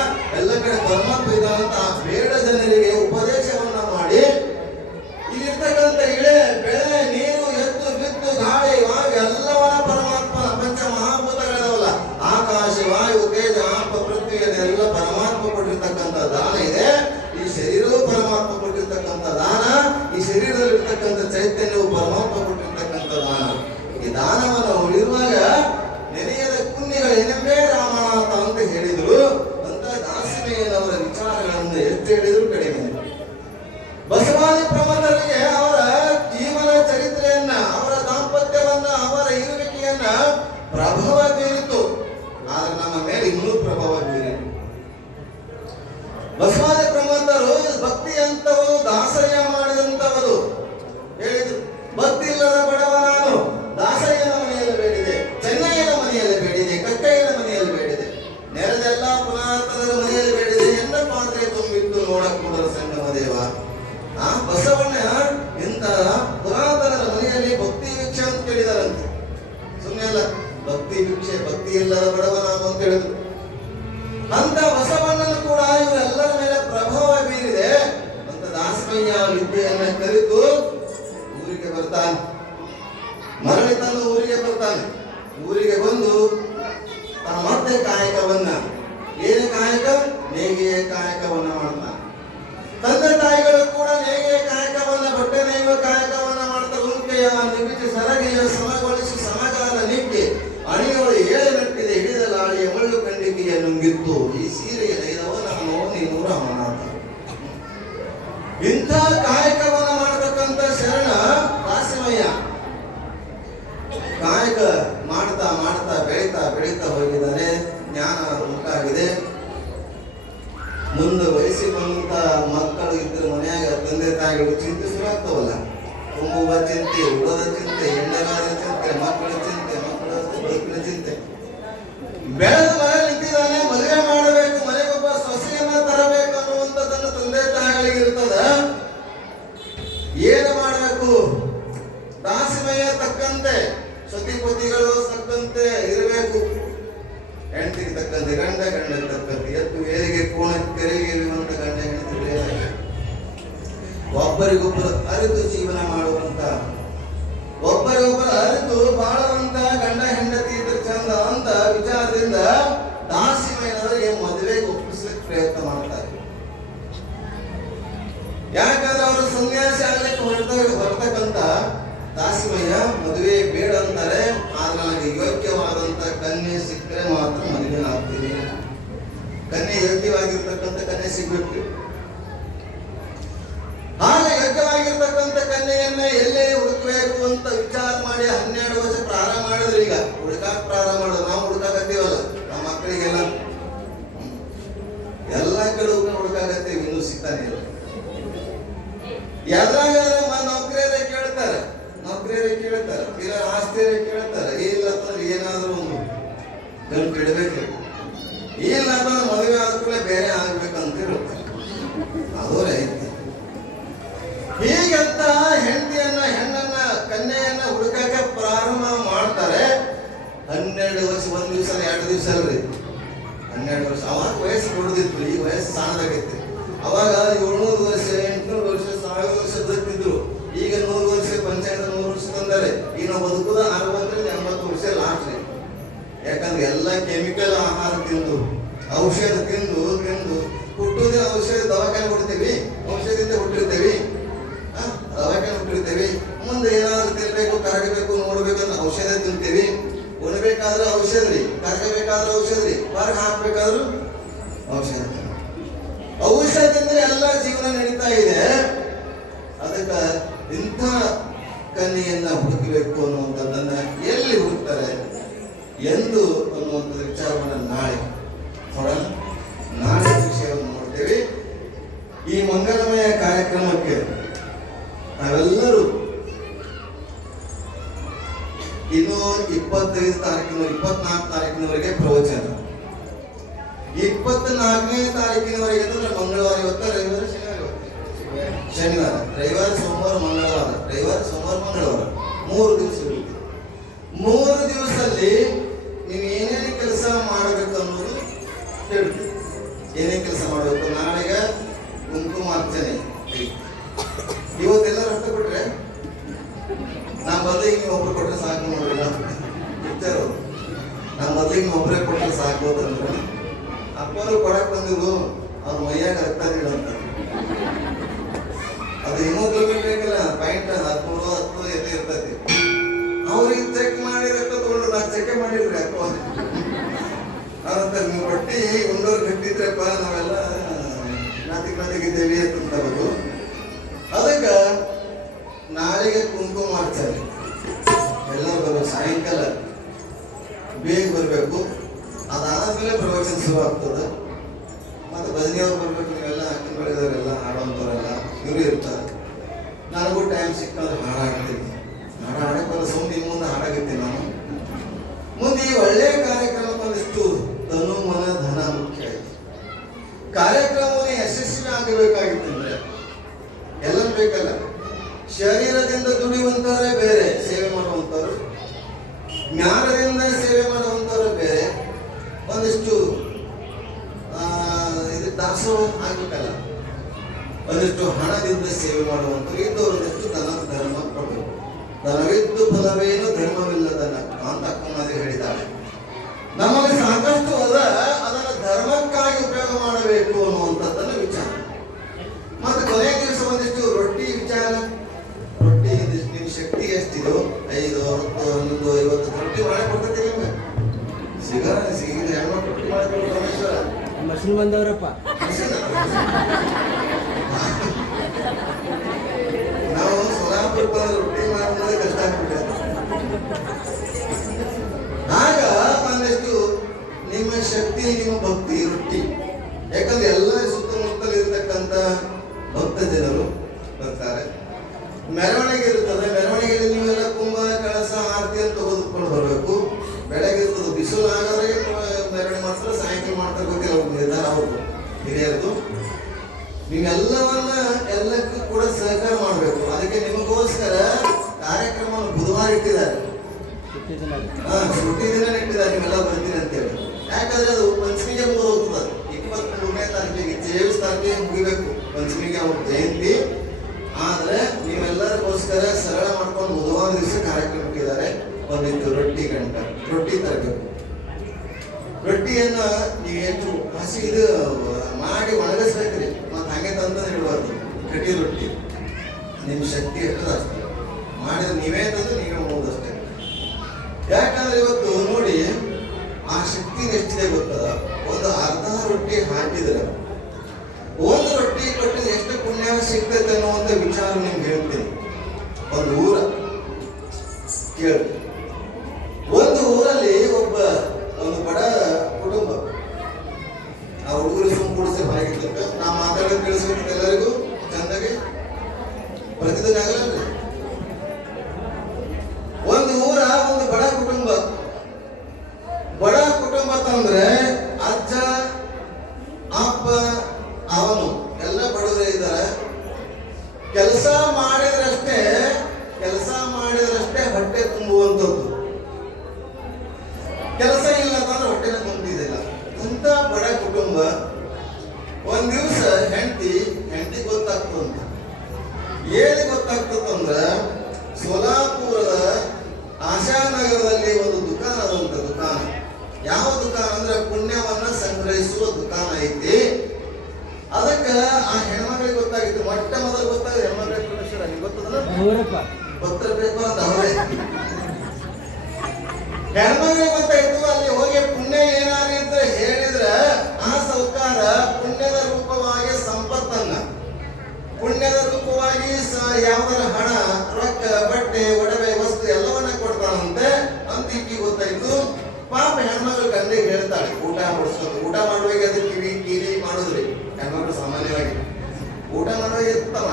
ಎಲ್ಲ ಕಡೆ ಪರಮಾತ್ಮ ಇದ್ದಾನಂತ ಆ ಬೇಡ ಜನರಿಗೆ ಉಪದೇಶವನ್ನ ಮಾಡಿ, ಇಲ್ಲಿರ್ತಕ್ಕಂಥ ಇಳೆ ಬೆಳೆ ನೀರು ಎತ್ತು ಬಿತ್ತು ಗಾಳಿ ವಾಯು ಎಲ್ಲವನ್ನ ಪರಮಾತ್ಮ ಪಂಚ ಮಹಾಭೂತಗಳಿದಾವಲ್ಲ, ಆಕಾಶ ವಾಯು ತೇಜ ಆಪ ಪೃಥ್ವಿ ಎಲ್ಲ ಪರಮಾತ್ಮ ಕೊಟ್ಟಿರ್ತಕ್ಕಂಥ ದಾನ ಇದೆ. ಈ ಶರೀರವು ಪರಮಾತ್ಮ ಕೊಟ್ಟಿರ್ತಕ್ಕಂಥ ದಾನ, ಈ ಶರೀರದಲ್ಲಿರ್ತಕ್ಕಂಥ ಚೈತನ್ಯವು ಪರಮಾತ್ಮ ಕೊಟ್ಟಿರ್ತಕ್ಕಂಥ ದಾನ. ಈ ದಾನವನ್ನು ಉಳಿರುವಾಗ ನೆನೆಯದ ಪುಣ್ಯಗಳು ಏನೆಂಬೇ ರಾಮನಾಥ ಅಂತ ಹೇಳಿದ್ರು. ಅಂತ ದಾಸಿಮೆಯನವರ ವಿಚಾರಗಳನ್ನು ಎಷ್ಟು ಹೇಳಿದ್ರು ಕಡಿಮೆ. ಬಸವಾದಿ ಪ್ರಮದರಿಗೆ ಅವರ ಜೀವನ ಚರಿತ್ರೆಯನ್ನ, ಅವರ ದಾಂಪತ್ಯವನ್ನ, ಅವರ ಇರುವಿಕೆಯನ್ನ ಪ್ರಭಾವ ಬೀರಿತು. ಆದ್ರೆ ನಮ್ಮ ಮೇಲೆ ಇನ್ನೂ ಪ್ರಭಾವ ಬೀರಿತು. ಬಸವಾದಿ ಪ್ರಮದರು ಭಕ್ತಿ ಅಂತವರು, ದಾಸಯ್ಯ ಮಾಡಿದಂತವರು ಹೇಳಿದ್ರು. ಭಕ್ತಿ ಇಲ್ಲದ ಬಡವ ನಾನು, ದಾಸಯ್ಯನ ಮನೆಯಲ್ಲಿ ಬೇಡಿದೆ, ಚೆನ್ನಯ್ಯನ ಮನೆಯಲ್ಲಿ ಬೇಡಿದೆ, ಕಕ್ಕಯ್ಯನ ಮನೆಯಲ್ಲಿ ಬೇಡಿದೆ, ನೆರೆದೆಲ್ಲ ಪುರಾತನರ ಮನೆಯಲ್ಲಿ ಬೇಡಿದೆ, ಎನ್ನ ಪಾತ್ರೆ ತುಂಬಿತ್ತು ನೋಡಕೂಡರ ಸಂಗಮ ದೇವ. ಆ ಬಸವಣ್ಣ ಇಂಥ ಪುರಾತನರ ಮನೆಯಲ್ಲಿ ಭಕ್ತಿ ಭಿಕ್ಷೆ ಅಂತ ಕೇಳಿದಾರಂತೆ. ಸುಮ್ಮನೆ ಅಲ್ಲ, ಭಕ್ತಿ ಭಿಕ್ಷೆ, ಭಕ್ತಿ ಇಲ್ಲದ ಬಡವ ನಾನು ಅಂತ ಹೇಳಿದ್ರು. ಅಂತ ಬಸವಣ್ಣನ ಕೂಡ ಇವರೆಲ್ಲರ ಮೇಲೆ ಪ್ರಭಾವ ಬೀರಿದೆ. ಅಂತ ದಾಸಮಯ್ಯ ವಿದ್ಯೆಯನ್ನ ಕಲಿತು ಊರಿಗೆ ಬರ್ತಾನೆ. ಮರಳಿ ತನ್ನ ಊರಿಗೆ ಬರ್ತಾನೆ. ಊರಿಗೆ ಬಂದು ಮತ್ತೆ ಕಾಯಕವನ್ನ, ಏನು ಕಾಯಕ, ನೇಗಿಯ ಕಾಯಕವನ್ನ ಮಾಡ್ತಾನೆ. ತಂದೆ ತಾಯಿಗಳು ಕೂಡ ನೇಗಿಯ ಕಾಯಕವನ್ನ, ಬಟ್ಟೆ ನೇಯುವ ಕಾಯಕವನ್ನ ಮಾಡ್ತಾರೆ. ಉಂಕೆಯ ನಿಮಿತಿ ಸರಗೆಯ ಸಮಗೊಳಿಸಿ ಸಮಗಾಲ ನಿಕ್ಕಿ ಅಣಿಯೋಳು ಏಳು ಮೆಟ್ಟಿದೆ ಹಿಡಿದ ಲಾಳಿಯ ಮಳ್ಳು ಕಂಡಿಕೆಯ ನುಂಗಿತ್ತು, ಈ ಸೀರೆಯ ನೈದವ ನಾನು ನೀನು ರಾಮನಾಥ. ಇಂಥ ಕಾಯಕವನ್ನ ಮಾಡತಕ್ಕಂಥ ಶರಣ ದಾಸಿಮಯ್ಯ. ಕಾಯಕ ಮಾಡ್ತಾ ಮಾಡ್ತಾ ಬೆಳೀತಾ ಬೆಳೀತಾ ಹೋಗಿದ್ದಾನೆ. ಜ್ಞಾನ ಉಂಟಾಗಿದೆ. ಮುಂದೆ ವಯಸ್ಸಿಗೆ ಮಕ್ಕಳು ಇದ್ದರೆ ಮನೆಯಾಗ ತಂದೆ ತಾಯಿಗಳು ಚಿಂತೆ ಶುರುವಾಗ್ತಾವಲ್ಲ. ತುಂಬುವ ಚಿಂತೆ, ಉಳದ ಚಿಂತೆ, ಹೆಣ್ಣಗಾದ ಚಿಂತೆ, ಮಕ್ಕಳ ಚಿಂತೆ, ಮಕ್ಕಳ ಬದುಕಿನ ಚಿಂತೆ. ಬೆಳೆದ ಮಗ ನಿಂತಿದ್ದಾನೆ, ಮದುವೆ ಮಾಡಬೇಕು, ಮನೆಗೊಬ್ಬ ಸೊಸೆಯನ್ನ ತರಬೇಕು ಅನ್ನುವಂಥದ್ದನ್ನು ತಂದೆ ತಾಯಿಗಳಿಗೆ ಇರ್ತದ. ಏನು ಮಾಡಬೇಕು? ದಾಸಿಮಯ್ಯ ತಕ್ಕಂತೆ ಸತಿಪತಿಗಳು ತಕ್ಕಂತೆ ಇರಬೇಕು. ಹೆಂಡತಿಗೆ ತಕ್ಕಂತೆ ಗಂಡ, ಗಂಡ ತಕ್ಕಂತೆ ಎತ್ತು ಏರಿಗೆ ಕೋಣ ಕೆರೆಗೆ ಇರುವಂತ ಗಂಡ ಹೆಂಡತಿ, ಒಬ್ಬರಿಗೊಬ್ಬರು ಅರಿತು ಜೀವನ ಮಾಡುವಂತ, ಒಬ್ಬರಿಗೊಬ್ಬರು ಅರಿತು ಬಾಳುವಂತ ಗಂಡ ಹೆಂಡತಿ ಇದ್ರೆ ಚಂದ ಅಂತ ವಿಚಾರದಿಂದ ದಾಸಿಮಯ್ಯನವರಿಗೆ ಮದುವೆಗೆ ಒಪ್ಪಿಸ್ಲಿಕ್ಕೆ ಪ್ರಯತ್ನ ಮಾಡ್ತಾರೆ. ಯಾಕಂದ್ರೆ ಅವರು ಸನ್ಯಾಸಿ ಆಗ್ಲಿಕ್ಕೆ ಹೊರತಕ್ಕಂತ ದಾಸಿಮಯ್ಯ ಮದುವೆ ಬೇಡ ಅಂತಾರೆ. ಆದ್ರೆ ನನಗೆ ಯೋಗ್ಯವಾದಂತ ಕನ್ಯೆ ಸಿಕ್ಕರೆ ಮಾತ್ರ ಮದುವೆ ಆಗ್ತೀನಿ. ಕನ್ಯೆ ಯೋಗ್ಯವಾಗಿರ್ತಕ್ಕಂಥ ಕನ್ಯೆ ಸಿಗ್ಬೇಕು. ಹಾಗೆ ಯೋಗ್ಯವಾಗಿರ್ತಕ್ಕಂಥ ಕನ್ಯೆಯನ್ನ ಎಲ್ಲೇ ಹುಡುಕಬೇಕು ಅಂತ ವಿಚಾರ ಮಾಡಿ 12 ವರ್ಷ ಪ್ರಾರಂಭ ಮಾಡಿದ್ರು. ಈಗ ಹುಡುಕಾಕ್ ಪ್ರಾರಂಭ ಮಾಡಿದ್ರು. ನಾವು ಹುಡುಕಾಕತ್ತೀವಲ್ಲ, ನಮ್ಮ ಮಕ್ಕಳಿಗೆಲ್ಲ ಎಲ್ಲಾ ಕಡೆ ಹುಡುಕಾಕತ್ತೀವಿ, ಇನ್ನೂ ಸಿಗ್ತಾನೆ ಇಲ್ಲ. ಯಾವ್ದ್ರಾಗ ನೌಕರಿಯರೇ ಕೇಳ್ತಾರೆ, ನೌಕರಿಯರೇ ಕೇಳ್ತಾರೆ, ಇಲ್ಲ ಆಸ್ತಿಯರೇ ಕೇಳ್ತಾರೆ. ಇಲ್ಲ ಅಂತಂದ್ರೆ ಏನಾದ್ರೂ ಒಂದು ಗಂಟು ಇಡಬೇಕು, ಇಲ್ಲ ಅಂತಂದ್ರೆ ಮದುವೆ ಆದ ಕೂಡ ಬೇರೆ ಆಗ್ಬೇಕಂತ ಹೇಳ್ತಾರೆ. ಅದು ಐತಿ. ಹೀಗಂತ ಹೆಂಡತಿಯನ್ನ, ಹೆಣ್ಣನ್ನ, ಕನ್ಯೆಯನ್ನ ಹುಡುಕಾಕ ಪ್ರಾರಂಭ ಮಾಡ್ತಾರೆ. 12 ವರ್ಷ, 1 ದಿವಸ 2 ದಿವಸ ಅಲ್ರಿ, 12 ವರ್ಷ. ಅವಾಗ ವಯಸ್ಸು ದೊಡ್ಡದಿತ್ತು, ಈ ವಯಸ್ಸು ಸಣ್ಣದಾಗೈತಿ. ಅವಾಗ 700 ವರ್ಷ, 800 ವರ್ಷ, 1000 ವರ್ಷ ಬದುಕಿದ್ರು. ಈಗ 100 ವರ್ಷ, ಪಂಚಾಯತ್ 100 ವರ್ಷ ತಂದರೆ ಈಗ ನಾವು ಬದುಕುದ 60 80 ವರ್ಷ ಲಾಸ್ಟ್. ಯಾಕಂದ್ರೆ ಎಲ್ಲ ಕೆಮಿಕಲ್ ಆಹಾರ ತಿಂದು, ಔಷಧ ತಿಂದು ಹುಟ್ಟುವುದೇ ಔಷಧ, ದವಾಖಾನೆ ಕೊಡ್ತೇವಿ, ಔಷಧದಿಂದ ಹುಟ್ಟಿರ್ತೇವಿ, ದವಾಖಾನೆ ಹುಟ್ಟಿರ್ತೇವಿ. ಮುಂದೆ ಏನಾದ್ರು ತಿನ್ಬೇಕು, ಕರಗಬೇಕು, ನೋಡ್ಬೇಕಂದ್ರೆ ಔಷಧ ತಿಂತೇವಿ. ಉಣಬೇಕಾದ್ರೆ ಔಷಧ ರೀ, ಕರ್ಕಬೇಕಾದ್ರೆ ಔಷಧ ರೀ, ಹೊರಗೆ ಹಾಕ್ಬೇಕಾದ್ರೂ ಔಷಧ. ಔಷಧದಿಂದ ಎಲ್ಲ ಜೀವನ ನಡೀತಾ ಇದೆ. ಅದಕ್ಕೆ ಇಂಥ ಕನ್ಯೆಯನ್ನ ಹುಡುಕಬೇಕು ಅನ್ನುವಂಥದ್ದನ್ನ ಎಲ್ಲಿ ಹುಡುಕ್ತಾರೆ ಎಂದು ಅನ್ನುವಂಥ ವಿಚಾರವನ್ನು ನಾಳೆ ನೋಡೋಣ. ನಾಳೆ ವಿಷಯವನ್ನು ನೋಡ್ತೇವೆ. ಈ ಮಂಗಲಮಯ ಕಾರ್ಯಕ್ರಮಕ್ಕೆ ನಾವೆಲ್ಲರೂ ಇನ್ನು 25 ತಾರೀಕಿನ 24 ತಾರೀಕಿನವರೆಗೆ ಪ್ರವಚನ, 24ನೇ ತಾರೀಕಿನವರೆಗೆ ಅಂದ್ರೆ ಮಂಗಳವಾರ, ಇವತ್ತ ರವಿವಾರ, ಶನಿವಾರ, ರವಿವಾರ, ಸೋಮವಾರ, ಮಂಗಳವಾರ, ರವಿವಾರ, ಸೋಮವಾರ, ಮಂಗಳವಾರ, 3 ದಿವಸ ಇರುತ್ತೆ. 3 ದಿವಸದಲ್ಲಿ ನೀವು ಏನೇನು ಕೆಲಸ ಮಾಡಬೇಕು ಅನ್ನೋದು ಹೇಳ್ತೀವಿ. ಏನೇನು ಕೆಲಸ ಮಾಡಬೇಕು? ನಾಳೆಗೆ ಕುಂಕುಮಾರ್ಚನೆ. ಇವತ್ತೆಲ್ಲ ರೊಕ್ಕ ಕೊಟ್ರೆ ನಮ್ಮ ಬದಲಿಗೆ ನೀವು ಒಬ್ರು ಕೊಟ್ಟರೆ ಸಾಕು ನೋಡ್ರಿ. ನಮ್ಮ ಬದಲಿಗೆ ನೀವು ಒಬ್ಬರೇ ಕೊಟ್ಟರೆ ಸಾಕು ಅಂತಂದ್ರೆ ಅಪ್ಪರು ಕೊಡಕ್ ಬಂದಿರು ಅವ್ರ ಮೈಯಾಗ ರಕ್ತ ನೀಡಂತ. ಅದು ಹಿಮೋಗ್ಲೋಬಿನ್ ಬೇಕಲ್ಲ, ಪಾಯಿಂಟ್ 13 10 ಎದೆ ಇರ್ತೈತಿ. ಅವ್ರಿಗೆ ಚೆಕ್ ಮಾಡಿ ರಕ್ತ ತಗೊಂಡ್ರು, ನಾನು ಚೆಕ್ ಮಾಡಿದ್ರಿ ಅಪ್ಪ ಅಂತ. ನೀವು ರೊಟ್ಟಿ ಉಂಡೋರು ಕಟ್ಟಿದ್ರಪ್ಪ, ನಾವೆಲ್ಲ ನಾತಿಗಿದ್ದೇವೆ ಅಂತಂತವರು. ಅದಕ್ಕೆ ನಾಳೆಗೆ ಕುಂಕುಮಾರ್ಚನೆ ಎಲ್ಲರೂ ಬರ್ಬೇಕು. ಸಾಯಂಕಾಲ ಬೇಗ ಬರಬೇಕು. ಅದಾದ್ಮೇಲೆ ಪ್ರವಚನ ಶುರು ಆಗ್ತದೆ. ಮತ್ತೆ ಭಜನೆಯವ್ರು ಬರ್ಬೇಕು. ನೀವೆಲ್ಲ ಅಕ್ಕಿ ಬೆಳೆದವರೆಲ್ಲ ಹಾಡುವಂಥವರೆಲ್ಲ ಇವರು ಇರ್ತಾರೆ. ನನಗೂ ಟೈಮ್ ಸಿಕ್ಕಂದ್ರೆ ಹಾಡಾಡ್ತೀನಿ. ಹಾಡಾಡಕ್ಕಲ್ಲ, ಸುಮ್ಮನೆ ಮುಂದೆ ಹಾಡಾಗಿರ್ತೀನಿ ನಾನು. ಮುಂದೆ ಈ ಒಳ್ಳೆಯ ಕಾರ್ಯಕ್ರಮಕ್ಕೆ ಒಂದಿಷ್ಟು ತನು ಮನ ಧನ ಮುಖ್ಯ ಆಯ್ತು. ಕಾರ್ಯಕ್ರಮವನ್ನು ಯಶಸ್ವಿ ಆಗಬೇಕಾಗಿತ್ತಂದ್ರೆ ಎಲ್ಲ ಬೇಕಲ್ಲ. ಶರೀರದಿಂದ ದುಡಿಯುವಂತವರೇ ಬೇರೆ, ಸೇವೆ ಮಾಡುವಂತವರು. ಜ್ಞಾನದಿಂದ ಸೇವೆ ಮಾಡುವಂತವರು ಬೇರೆ. ಒಂದಿಷ್ಟು ಇದು ದಾಸೋಹ ಆಗ್ಬೇಕಲ್ಲ. ಒಂದಿಷ್ಟು ಹಣದಿಂದ ಸೇವೆ ಮಾಡುವಂತವ್ರು ಇದ್ದವರು ಒಂದಿಷ್ಟು ಧರ್ಮ ಕೊಡಬೇಕು. ಧನವಿದ್ದು ಫಲವೇನು ಧರ್ಮವಿಲ್ಲದನ್ನ ಅಂತ ಅಕ್ಕಮ್ಮದಿ ಹೇಳಿದ್ದಾಳೆ. ನಮಗೆ ಸಾಕಷ್ಟು ಅದ, ಅದನ್ನು ಧರ್ಮಕ್ಕಾಗಿ ಉಪಯೋಗ ಮಾಡಬೇಕು ಅನ್ನುವಂಥದ್ದನ್ನು ವಿಚಾರ. ಮತ್ತೆ ಕೊನೆಯ ದಿವಸ ಒಂದಿಷ್ಟು ರೊಟ್ಟಿ ವಿಚಾರ. ರೊಟ್ಟಿ ನಿಮ್ಮ ಶಕ್ತಿ ಎಷ್ಟಿದೋ 5, 10, 11, 50 ರೊಟ್ಟಿ ಮಾಡಿ ಕೊಡ್ತೈತಿ ನಿಮ್ಗೆ. ಸಿಗಿದ್ರೆ ಹೆಣ್ಮಕ್ಳು ರೊಟ್ಟಿ ಮಾಡಿ ಪರಮೇಶ್ವರ ಮಷಿನ್ ಬಂದವ್ರಪ್ಪ. ನಾವು ಸೋಲಾಪುರ ರೊಟ್ಟಿ ಮಾಡೋದೇ ಕಷ್ಟ ಆಗ್ಬಿಟ್ಟೆ. ಆಗ ಒಂದಿಷ್ಟು ನಿಮ್ಮ ಶಕ್ತಿ, ನಿಮ್ಮ ಭಕ್ತಿ ರೊಟ್ಟಿ. ಯಾಕಂದ್ರೆ ಎಲ್ಲ ಸುತ್ತಮುತ್ತಲು ಇರತಕ್ಕಂಥ ಭಕ್ತ ಜನರು ಬರ್ತಾರೆ. ಮೆರವಣಿಗೆ ಇರುತ್ತದೆ. ಮೆರವಣಿಗೆಯಲ್ಲಿ ನೀವೆಲ್ಲ ಕುಂಭ, ಕಳಸ, ಆರತಿ ಅಂತ ತೆಗೆದುಕೊಂಡು ಬರಬೇಕು. ಬೆಳಗ್ಗೆ ಇರ್ತದೆ, ಬಿಸಿಲು ಆಗಾದ್ರೆ ಮೆರವಣಿಗೆ ಮಾಡ್ತಾರೆ, ಸಾಯಂಕಾಲ ಮಾಡ್ತಾರೆ, ಗೊತ್ತಿಲ್ಲ ಅವ್ರ ನಿರ್ಧಾರ ಅವ್ರದ್ದು ಹಿರಿಯರ್ದು. ನೀವೆಲ್ಲವನ್ನ ಎಲ್ಲಕ್ಕೂ ಕೂಡ ಸಹಕಾರ ಮಾಡಬೇಕು. ಅದಕ್ಕೆ ನಿಮಗೋಸ್ಕರ ಕಾರ್ಯಕ್ರಮವನ್ನು ಬುಧವಾರ ಇಟ್ಟಿದ್ದಾರೆ. छुट्टी दिन ಇಟ್ಟಿದ್ದಾರೆ, ನೀವೆಲ್ಲ ಬರ್ತೀರಿ ಅಂತೇಳಿ. ಯಾಕಂದ್ರೆ ಅದು ಪಂಚಮಿಗೆ ಮುಗಿದು ಹೋಗ್ತದೆ. 23ನೇ ತಾರೀಕಿಗೆ 23 ತಾರೀಕಿಗೆ ಮುಗಿಬೇಕು ಪಂಚಮಿಗೆ ಅವ್ರ ಜಯಂತಿ. ಆದ್ರೆ ನೀವೆಲ್ಲರಿಗೋಸ್ಕರ ಸರಳ ಮಾಡ್ಕೊಂಡು ಬುಧವಾರ ದಿವಸ ಕಾರ್ಯಕ್ರಮ ಇಟ್ಟಿದ್ದಾರೆ. ಒಂದಿತ್ತು ರೊಟ್ಟಿ ತರಬೇಕು. ರೊಟ್ಟಿಯನ್ನ ನೀವು ಎಷ್ಟು ಹಸಿ ಇದು ಮಾಡಿ ಒಣಗಿಸ್ಬೇಕ್ರಿ. ಮತ್ತೆ ಹಾಗೆ ತಂದು ಇಡಬಾರ್ದು. ಕಟ್ಟಿ ರೊಟ್ಟಿ ನಿಮ್ಮ ಶಕ್ತಿ ಎಷ್ಟು ಜಾಸ್ತಿ ಮಾಡಿದ್ರೆ ನೀವೇ ತಂದು ನೀವೇ ಹೋದಷ್ಟೇ. ಯಾಕಂದ್ರೆ ಇವತ್ತು ನೋಡಿ ಆ ಶಕ್ತಿ ಎಷ್ಟಿದೆ ಗೊತ್ತದ. ಒಂದು ಅರ್ಧ ರೊಟ್ಟಿ ಹಾಕಿದ್ರೆ, ಒಂದು ರೊಟ್ಟಿ ಕೊಟ್ಟಿದ್ರೆ ಎಷ್ಟು ಪುಣ್ಯ ಸಿಗ್ತೈತೆ ಅನ್ನುವಂಥ ವಿಚಾರ ನಿಮ್ಗೆ ಹೇಳ್ತೀನಿ. ಒಂದು ಊರ ಕೇಳಿ, ಒಂದು ಊರಲ್ಲಿ ಒಂದು ಬಡ ಕುಟುಂಬ. ಆ ಹುಡುಗರು ಸುಮ್ಮ ಕೂಡಿಸಿ ಹಾಕಿದ್ದಕ್ಕೆ ನಾ ಮಾತಾಡೋದು ಕೇಳಿಸ್ಬೇಕು ಎಲ್ಲರಿಗೂ ಚಂದಾಗಿ. ಪ್ರತಿದಿನ ಆಗಲ್ಲ. ಒಂದು ಊರ ಒಂದು ಬಡ ಕುಟುಂಬ. ಬಡ ಕುಟುಂಬ ತಂದ್ರೆ ಅಜ್ಜ, ಅಪ್ಪ, ಅವನು ಎಲ್ಲ ಬಡವರೇ ಇದ್ದಾರೆ. ಕೆಲಸ ಮಾಡಿದ್ರಷ್ಟೇ ಹೊಟ್ಟೆ ತುಂಬುವಂಥದ್ದು. ಕೆಲಸ ಇಲ್ಲ ಅಂತಂದ್ರೆ ಹೊಟ್ಟೆನ ತುಂಬಿದಿಲ್ಲ ಅಂತ ಬಡ ಕುಟುಂಬ. ಒಂದ್ ದಿವಸ ಹೆಂಡತಿ ಗೊತ್ತಾಗ್ತದಂತ. ಏನು ಗೊತ್ತಾಗ್ತದಂದ್ರ, ಸೋಲಾಪುರದ ಆಶಾನಗರದಲ್ಲಿ ಒಂದು ದುಕಾನ ಅದಂತ. ದುಕಾನ ಯಾವ ದುಕಾನ ಅಂದ್ರೆ ಪುಣ್ಯವನ್ನ ಸಂಗ್ರಹಿಸುವ ದುಕಾನ ಐತಿ. ಅದಕ್ಕೆ ಆ ಹೆಣ್ಮಗಳಿಗೆ ಗೊತ್ತಾಗಿತ್ತು. ಮೊಟ್ಟ ಮೊದಲು ಗೊತ್ತಾಗಿದೆ ಹೆಣ್ಮಗಳಿಗೆ. ಪರಮೇಶ್ವರ ನಿಮ್ಗೆ ಗೊತ್ತದಲ್ಲ, ಗೊತ್ತಿರಬೇಕು ಅಂತ ಅವರೇ ಹೆಣ್ಮಗಳಿಗೆ ಗೊತ್ತಾಯ್ತು. ಅಲ್ಲಿ ಹೋಗಿ ಪುಣ್ಯ ಏನಾದ್ರು ಇದ್ರೆ ಹೇಳಿದ್ರೆ ಆ ಸೌಕಾರ ಪುಣ್ಯದ ರೂಪವಾಗಿ ಸಂಪತ್ತನ್ನ, ಪುಣ್ಯದ ರೂಪವಾಗಿ ಯಾವ್ದಾರ ಹಣ, ರೊಕ್ಕ, ಬಟ್ಟೆ, ಒಡವೆ, ವಸ್ತು ಎಲ್ಲವನ್ನ ಕೊಡ್ತಾನಂತೆ ಅಂತ ಈಕಿ ಗೊತ್ತಾಯ್ತು. ಪಾಪ ಹೆಣ್ಮಗಳು ಗಂಡಿಗೆ ಹೇಳ್ತಾಳೆ, ಊಟ ಬಡಿಸೋದು. ಊಟ ಮಾಡುವಾಗ ಅದು ಕಿರಿ ಮಾಡುದ್ರಿ ಹೆಣ್ಮಕ್ಳು ಸಾಮಾನ್ಯವಾಗಿ. ಊಟ ಮಾಡುವಾಗ ಇರ್ತಾವ